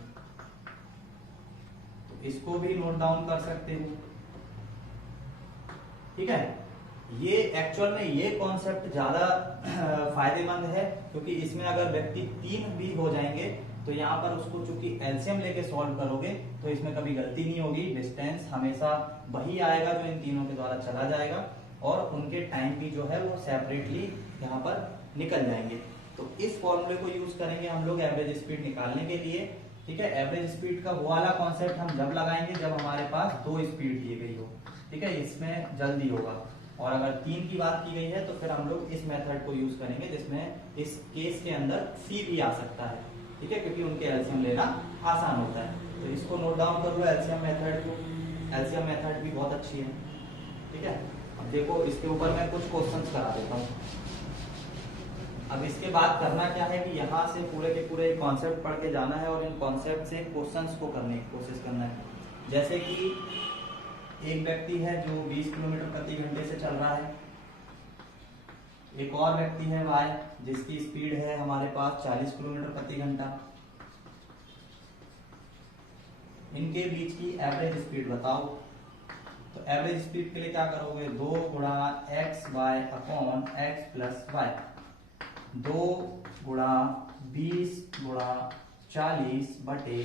तो इसको भी नोट डाउन कर सकते हो। ठीक है, ये एक्चुअल में ये कॉन्सेप्ट ज्यादा फायदेमंद है, क्योंकि इसमें अगर व्यक्ति 3 भी हो जाएंगे तो यहाँ पर उसको चूंकि एलसीएम लेके सॉल्व करोगे तो इसमें कभी गलती नहीं होगी, डिस्टेंस हमेशा वही आएगा जो इन तीनों के द्वारा चला जाएगा, और उनके टाइम भी जो है वो सेपरेटली यहाँ पर निकल जाएंगे। तो इस फॉर्मूले को यूज करेंगे हम लोग एवरेज स्पीड निकालने के लिए। ठीक है, एवरेज स्पीड का वो वाला कॉन्सेप्ट हम जब लगाएंगे जब हमारे पास 2 स्पीड दी गई हो। ठीक है, इसमें जल्दी होगा, और अगर 3 की बात की गई है तो फिर हम लोग इस मेथड को यूज करेंगे, जिसमें इस केस के अंदर सी भी आ सकता है। ठीक है, क्योंकि उनके एलसीएम लेना आसान होता है। तो इसको नोट डाउन कर लो एलसीएम मेथड को, एलसीएम मेथड भी बहुत अच्छी है। ठीक है, अब देखो इसके ऊपर मैं कुछ क्वेश्चंस करा देता हूँ। अब इसके बाद करना क्या है कि यहाँ से पूरे के पूरे कॉन्सेप्ट पढ़ के जाना है और इन कॉन्सेप्ट से क्वेश्चंस को करने की कोशिश करना है। जैसे कि एक व्यक्ति है जो 20 किलोमीटर प्रति घंटे से चल रहा है, एक और व्यक्ति है वाई जिसकी स्पीड है हमारे पास 40 किलोमीटर प्रति घंटा। इनके बीच की एवरेज स्पीड बताओ। तो एवरेज स्पीड के लिए क्या करोगे, 2 गुणा x y upon x plus y, 2 गुणा 20 गुणा 40 बटे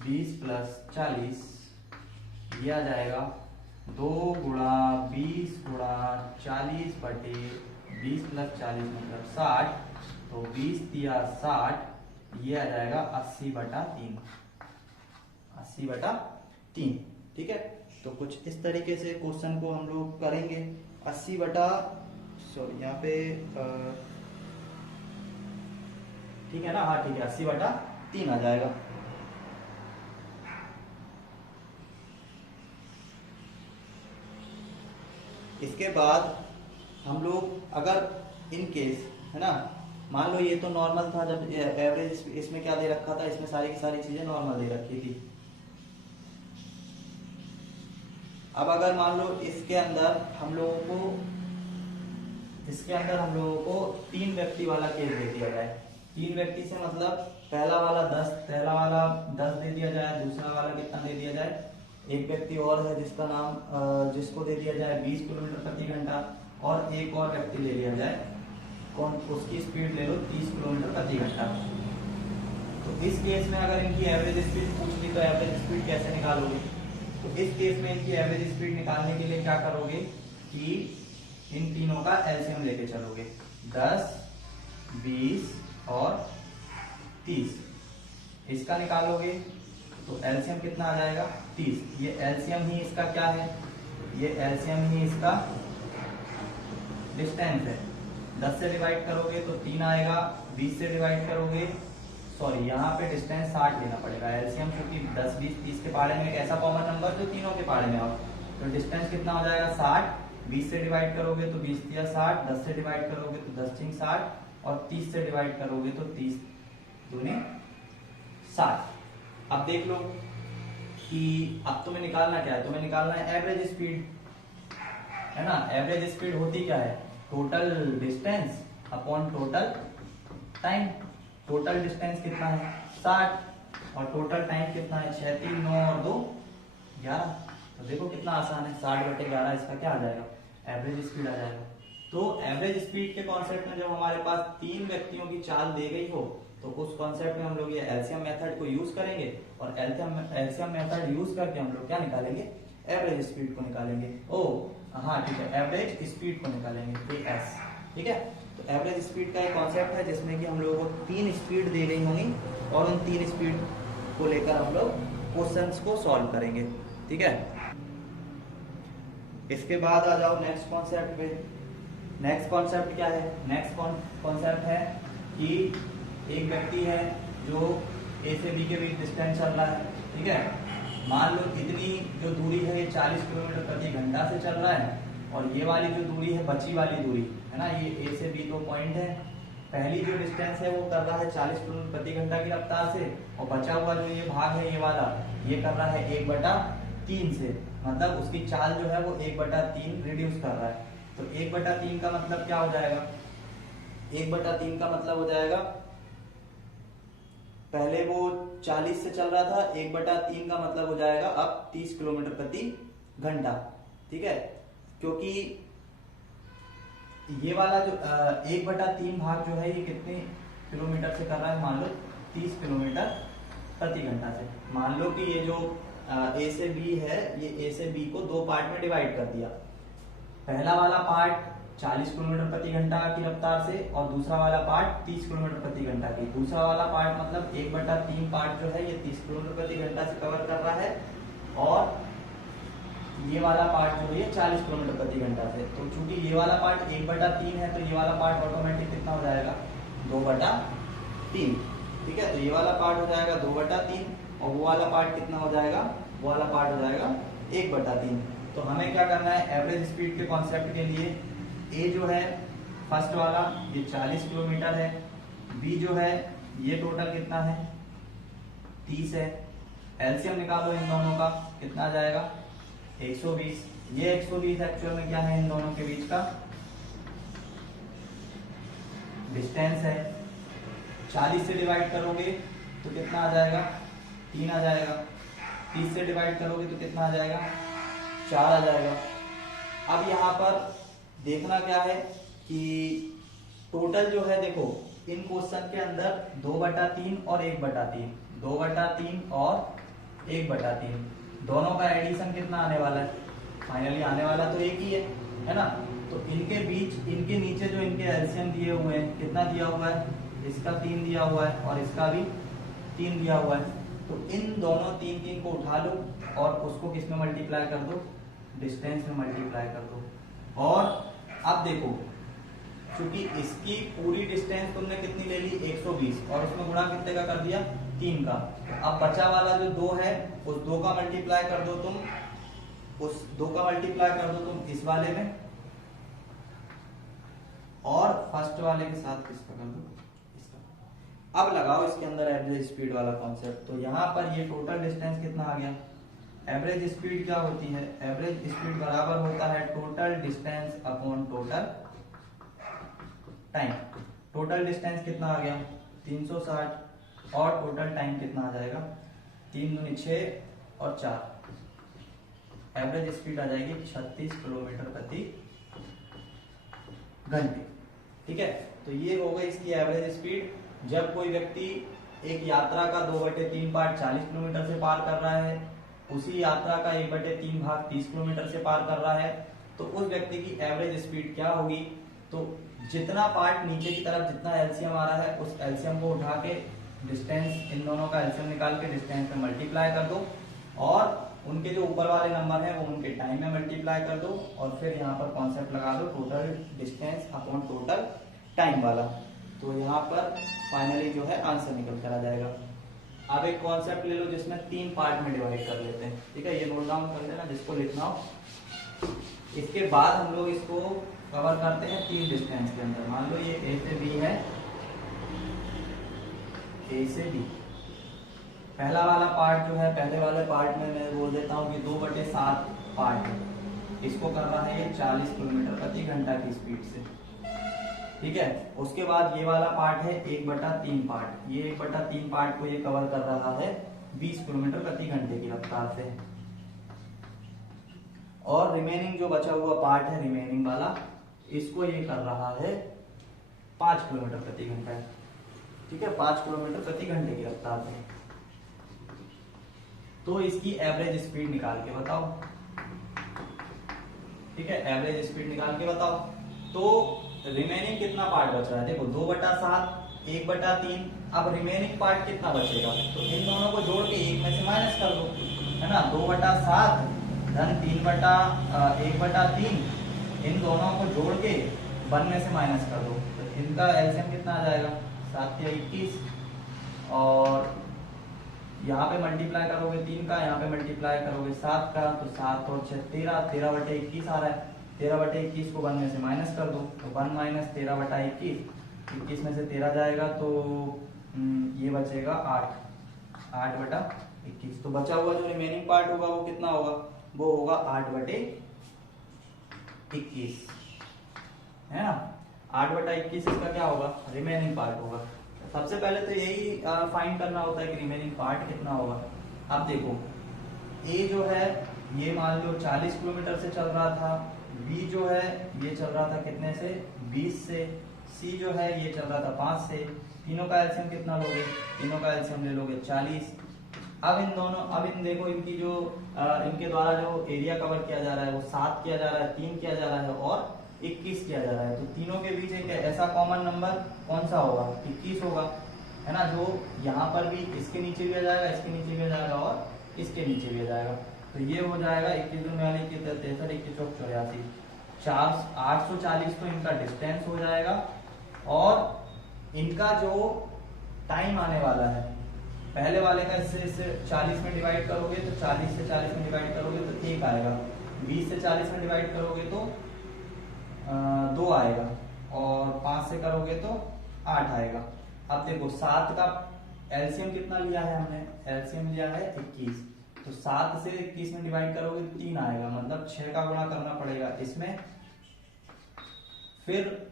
20 प्लस 40, ये आ जाएगा 2 गुणा 20 गुणा 40 बटे 20 प्लस 40 मतलब 60, तो 20 दिया 60, ये आ जाएगा 80 बटा 3, 80 बटा 3। ठीक है, तो कुछ इस तरीके से क्वेश्चन को हम लोग करेंगे। 80 बटा सॉरी यहाँ पे ठीक है ना, हाँ ठीक है, 80 बटा 3 आ जाएगा। इसके बाद हम लोग अगर इन केस है ना, मान लो ये तो नॉर्मल था, जब एवरेज इसमें क्या दे रखा था, इसमें सारी की सारी चीजें नॉर्मल दे रखी थी। अब अगर मान लो इसके अंदर हम लोगों को 3 व्यक्ति वाला केस दे दिया जाए। 3 व्यक्ति से मतलब पहला वाला 10 दे दिया जाए, दूसरा वाला कितना दे दिया जाए, एक व्यक्ति और है जिसका नाम जिसको दे दिया जाए 20 किलोमीटर प्रति घंटा, और एक और व्यक्ति ले लिया जाए, कौन, उसकी स्पीड ले लो 30 किलोमीटर प्रति घंटा। तो इस केस में अगर इनकी एवरेज स्पीड पूछ ली तो एवरेज स्पीड कैसे निकालोगे। तो इस केस में इनकी एवरेज स्पीड निकालने के लिए क्या करोगे कि इन तीनों का एलसीएम लेके चलोगे, 10, 20 और 30, इसका निकालोगे तो एलसीएम कितना आ जाएगा, 30। ये एलसीएम ही इसका क्या है, ये एलसीएम ही इसका डिस्टेंस है। 10 से डिवाइड करोगे तो 3 आएगा, 20 से डिवाइड करोगे, सॉरी यहाँ पे डिस्टेंस 60 लेना पड़ेगा। एलसीएम क्योंकि 10, 20, 30 के पारे में एक ऐसा कॉमन नंबर जो तीनों के पारे में हो, तो डिस्टेंस कितना हो जाएगा 60। 20 से डिवाइड करोगे तो 20 दिया 60, 10 से डिवाइड करोगे तो 10 3 60, और 30 से डिवाइड करोगे तो 30 दूनी 60। अब देख लो कि अब तुम्हें निकालना क्या है, तुम्हें निकालना है एवरेज स्पीड, है ना। एवरेज स्पीड होती क्या है, total distance upon total time. Total distance कितना है 60, और टोटल टाइम कितना है 6 3 9 और 2 11। तो देखो कितना आसान है, 60 बटे 11 इसका क्या आ जाएगा, एवरेज स्पीड आ जाएगा। तो एवरेज स्पीड के कॉन्सेप्ट में जब हमारे पास 3 व्यक्तियों की चाल दी गई हो तो उस कॉन्सेप्ट में हम लोग ये एलसीएम मेथड को यूज करेंगे, और एलसीएम मेथड यूज करके हम लोग क्या निकालेंगे, एवरेज स्पीड को निकालेंगे। ओ हाँ ठीक है, एवरेज स्पीड को निकालेंगे एस। ठीक है, तो एवरेज स्पीड का एक कॉन्सेप्ट है जिसमें कि हम लोगों को 3 स्पीड दी गई होंगी, और उन 3 स्पीड को लेकर हम लोग क्वेश्चंस को सॉल्व करेंगे। ठीक है, इसके बाद आ जाओ नेक्स्ट कॉन्सेप्ट पे। नेक्स्ट कॉन्सेप्ट क्या है? नेक्स्ट कॉन्सेप्ट है कि एक व्यक्ति है जो ए से बी के बीच डिस्टेंस चल रहा है, ठीक है। मान लो इतनी जो दूरी है ये 40 किलोमीटर प्रति घंटा से चल रहा है, और ये वाली जो दूरी है, बची वाली दूरी है ना, ये ए से बी 2 पॉइंट है। पहली जो डिस्टेंस है वो कर रहा है 40 किलोमीटर प्रति घंटा की रफ्तार से, और बचा हुआ जो ये भाग है ये वाला, ये कर रहा है 1/3 से, मतलब उसकी चाल जो है वो 1/3 रिड्यूस कर रहा है। तो 1/3 का मतलब क्या हो जाएगा? 1/3 का मतलब हो जाएगा, पहले वो 40 से चल रहा था, 1/3 का मतलब हो जाएगा अब 30 किलोमीटर प्रति घंटा, ठीक है। क्योंकि ये वाला जो 1/3 भाग जो है ये कितने किलोमीटर से कर रहा है? मान लो 30 किलोमीटर प्रति घंटा से। मान लो कि ये जो ए से बी है, ये ए से बी को 2 पार्ट में डिवाइड कर दिया। पहला वाला पार्ट 40 किलोमीटर प्रति घंटा की रफ्तार से, और दूसरा वाला पार्ट 30 किलोमीटर प्रति घंटा की। दूसरा वाला पार्ट मतलब 1/3 पार्ट जो है ये 30 किलोमीटर प्रति घंटा से कवर कर रहा है, और ये वाला पार्ट जो है ये 40 किलोमीटर प्रति घंटा से। तो चूंकि ये वाला पार्ट 1/3 है, तो ये वाला पार्ट ऑटोमेटिक कितना हो जाएगा? 2/3, ठीक है। तो ये वाला पार्ट हो जाएगा 2/3, और वो वाला पार्ट कितना हो जाएगा? वो वाला पार्ट हो जाएगा 1/3। तो हमें क्या करना है? एवरेज स्पीड के कॉन्सेप्ट के लिए ए जो है फर्स्ट वाला ये 40 किलोमीटर है, बी जो है ये टोटल कितना है? 30 है। एलसीएम निकालो इन दोनों का, कितना आ जाएगा? 120। ये 120 एक्चुअल में क्या है? इन दोनों के बीच का डिस्टेंस है। 40 से डिवाइड करोगे तो कितना आ जाएगा? 3 आ जाएगा। 30 से डिवाइड करोगे तो कितना आ जाएगा? 4 आ जाएगा। अब यहाँ पर देखना क्या है कि टोटल जो है, देखो इन क्वेश्चन के अंदर 2/3 और 1/3, 2/3 और 1/3 दोनों का एडिशन कितना आने वाला है? फाइनली आने वाला तो एक ही है ना। तो इनके बीच, इनके नीचे जो इनके एलसीएम दिए हुए हैं, कितना दिया हुआ है? इसका 3 दिया हुआ है, और इसका भी 3 दिया हुआ है। तो इन दोनों 3 को उठा लो और उसको किस में मल्टीप्लाई कर दो? डिस्टेंस में मल्टीप्लाई कर दो। और अब देखो, क्योंकि इसकी पूरी डिस्टेंस तुमने कितनी ले ली? 120, और उसमें गुणा कितने का कर दिया? 3 का। अब बचा वाला जो 2 है, उस 2 का मल्टीप्लाई कर दो तुम, उस 2 का मल्टीप्लाई कर दो तुम इस वाले में, और फर्स्ट वाले के साथ किसका कर दो? इसका। अब लगाओ इसके अंदर एवरेज स्पीड वाला कॉन्सेप्ट। तो यहाँ पर ये टोटल डिस्टेंस कितना आ गया? एवरेज स्पीड क्या होती है? एवरेज स्पीड बराबर होता है total distance upon total time. Total distance कितना आ गया? 360, और टोटल टाइम कितना आ जाएगा? 3 दूनी 6 और 4। एवरेज स्पीड आ जाएगी 36 किलोमीटर प्रति घंटे, ठीक है। तो ये हो गई इसकी एवरेज स्पीड। जब कोई व्यक्ति एक यात्रा का 2/3 पार्ट 40 किलोमीटर से पार कर रहा है, उसी यात्रा का 1/3 भाग 30 किलोमीटर से पार कर रहा है, तो उस व्यक्ति की एवरेज स्पीड क्या होगी? तो जितना पार्ट नीचे की तरफ जितना एलसीएम आ रहा है, उस एलसीएम को उठा के डिस्टेंस, इन दोनों का एलसीएम निकाल के डिस्टेंस में मल्टीप्लाई कर दो, और उनके जो ऊपर वाले नंबर है वो उनके टाइम में मल्टीप्लाई कर दो, और फिर यहाँ पर कॉन्सेप्ट लगा दो total distance upon total time वाला। तो यहाँ पर फाइनली जो है आंसर निकल कर आ जाएगा। अब एक कॉन्सेप्ट ले लो जिसमें 3 पार्ट में डिवाइड कर लेते हैं, ठीक है। ये नोट डाउन कर लेना जिसको लिखना हो। इसके बाद हम लोग इसको कवर करते हैं 3 डिस्टेंस के अंदर। मान लो ये ए से बी है, ए से बी। पहला वाला पार्ट जो है, पहले वाले पार्ट में मैं बोल देता हूँ कि 2/7 पार्ट है। इसको कर रहा है ये 40 किलोमीटर प्रति घंटा की स्पीड से, ठीक है। उसके बाद ये वाला पार्ट है 1/3 पार्ट। ये 1/3 पार्ट को ये कवर कर रहा है 20 किलोमीटर प्रति घंटे की रफ्तार से। और रिमेनिंग जो बचा हुआ पार्ट है, रिमेनिंग वाला, इसको ये कर रहा है 5 किलोमीटर प्रति घंटा, ठीक है, 5 किलोमीटर प्रति घंटे की रफ्तार से। तो इसकी एवरेज स्पीड निकाल के बताओ, ठीक है, एवरेज स्पीड निकाल के बताओ। तो रिमेनिंग कितना पार्ट बच रहा है? देखो 2/7, 1/3। अब रिमेनिंग पार्ट कितना बचेगा? तो इन दोनों को जोड़ के 1 में से माइनस कर दो, है ना। 2/7 धन 1/3, इन दोनों को जोड़ के 1 में से माइनस कर दो तो इनका एलसीएम कितना आ जाएगा, 7 या 21, और यहाँ पे मल्टीप्लाई करोगे 3 का, यहाँ पे मल्टीप्लाई करोगे 7 का, तो 7 और 6 13, 13/21 आ रहा है। 13/21 को 1 में से माइनस कर दो तो 1 माइनस 13/21, 21 में से 13 जाएगा तो ये बचेगा 8/21। तो बचा हुआ जो रिमेनिंग पार्ट होगा वो कितना होगा, वो होगा 8/21, है ना। 8/21 इसका क्या होगा, रिमेनिंग पार्ट होगा। सबसे पहले तो यही फाइंड करना होता है कि रिमेनिंग पार्ट कितना होगा। अब देखो ए जो है ये मान लो 40 किलोमीटर से चल रहा था, बी जो है ये चल रहा था कितने से, 20 से, सी जो है ये चल रहा था 5 से। तीनों का एलसीएम कितना लोगे, तीनों का एलसीएम ले लोगे 40। अब इन देखो इनकी जो इनके द्वारा जो एरिया कवर किया जा रहा है वो 7 किया जा रहा है, 3 किया जा रहा है और 21 किया जा रहा है। तो तीनों के बीच एक ऐसा कॉमन नंबर कौन सा होगा, 21 होगा, है ना, जो यहाँ पर भी इसके नीचे भी आ जाएगा, इसके नीचे भी आ जाएगा और इसके नीचे भी आ जाएगा। तो ये हो जाएगा 21 दूनी वाली 63, 21 चौक 84, 840 तो इनका डिस्टेंस हो जाएगा। और इनका जो टाइम आने वाला है, पहले वाले का इससे 40 में डिवाइड करोगे तो 40 से 40 में डिवाइड करोगे तो 1 आएगा, 20 से 40 में डिवाइड करोगे तो 2 आएगा, और 5 से करोगे तो 8 आएगा। अब देखो 7 का एलसीएम कितना लिया है हमने, एलसीएम लिया है 21, तो 7 से 21 में डिवाइड करोगे तो 3 आएगा, मतलब 6 का गुणा करना पड़ेगा इसमें, फिर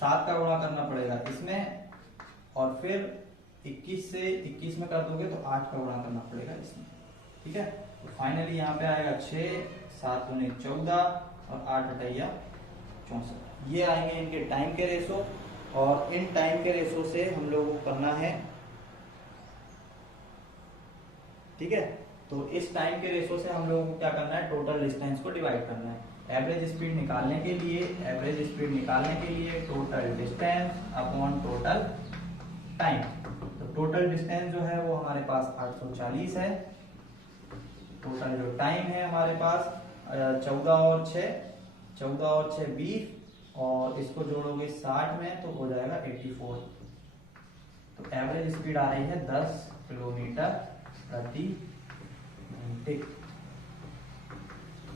7 का गुणा करना पड़ेगा इसमें, और फिर 21 से 21 में कर दोगे तो 8 का गुणा करना पड़ेगा इसमें, ठीक है। तो फाइनली यहाँ पे आएगा 6, 7 दूनी 14 और 8/64, ये आएंगे इनके टाइम के रेशो। और इन टाइम के रेशो से हम लोगों को करना है, ठीक है। तो इस टाइम के रेशो से हम लोगों को क्या करना है, टोटल डिस्टेंस को डिवाइड करना है। एवरेज स्पीड निकालने के लिए total distance upon total time. तो टोटल डिस्टेंस जो है वो हमारे पास 840 है, टोटल जो टाइम है हमारे पास 14 और 6 20, और इसको जोड़ोगे 60 में तो हो जाएगा 84। तो एवरेज स्पीड आ रही है 10 किलोमीटर प्रति घंटे,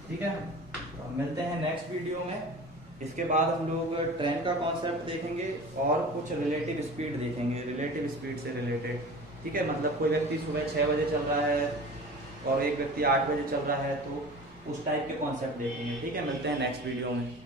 ठीक है। तो मिलते हैं नेक्स्ट वीडियो में। इसके बाद हम लोग ट्रेन का कॉन्सेप्ट देखेंगे और कुछ रिलेटिव स्पीड देखेंगे, रिलेटिव स्पीड से रिलेटेड, ठीक है। मतलब कोई व्यक्ति सुबह 6 बजे चल रहा है और एक व्यक्ति 8 बजे चल रहा है, तो उस टाइप के कॉन्सेप्ट देखेंगे, ठीक है। मिलते हैं नेक्स्ट वीडियो में।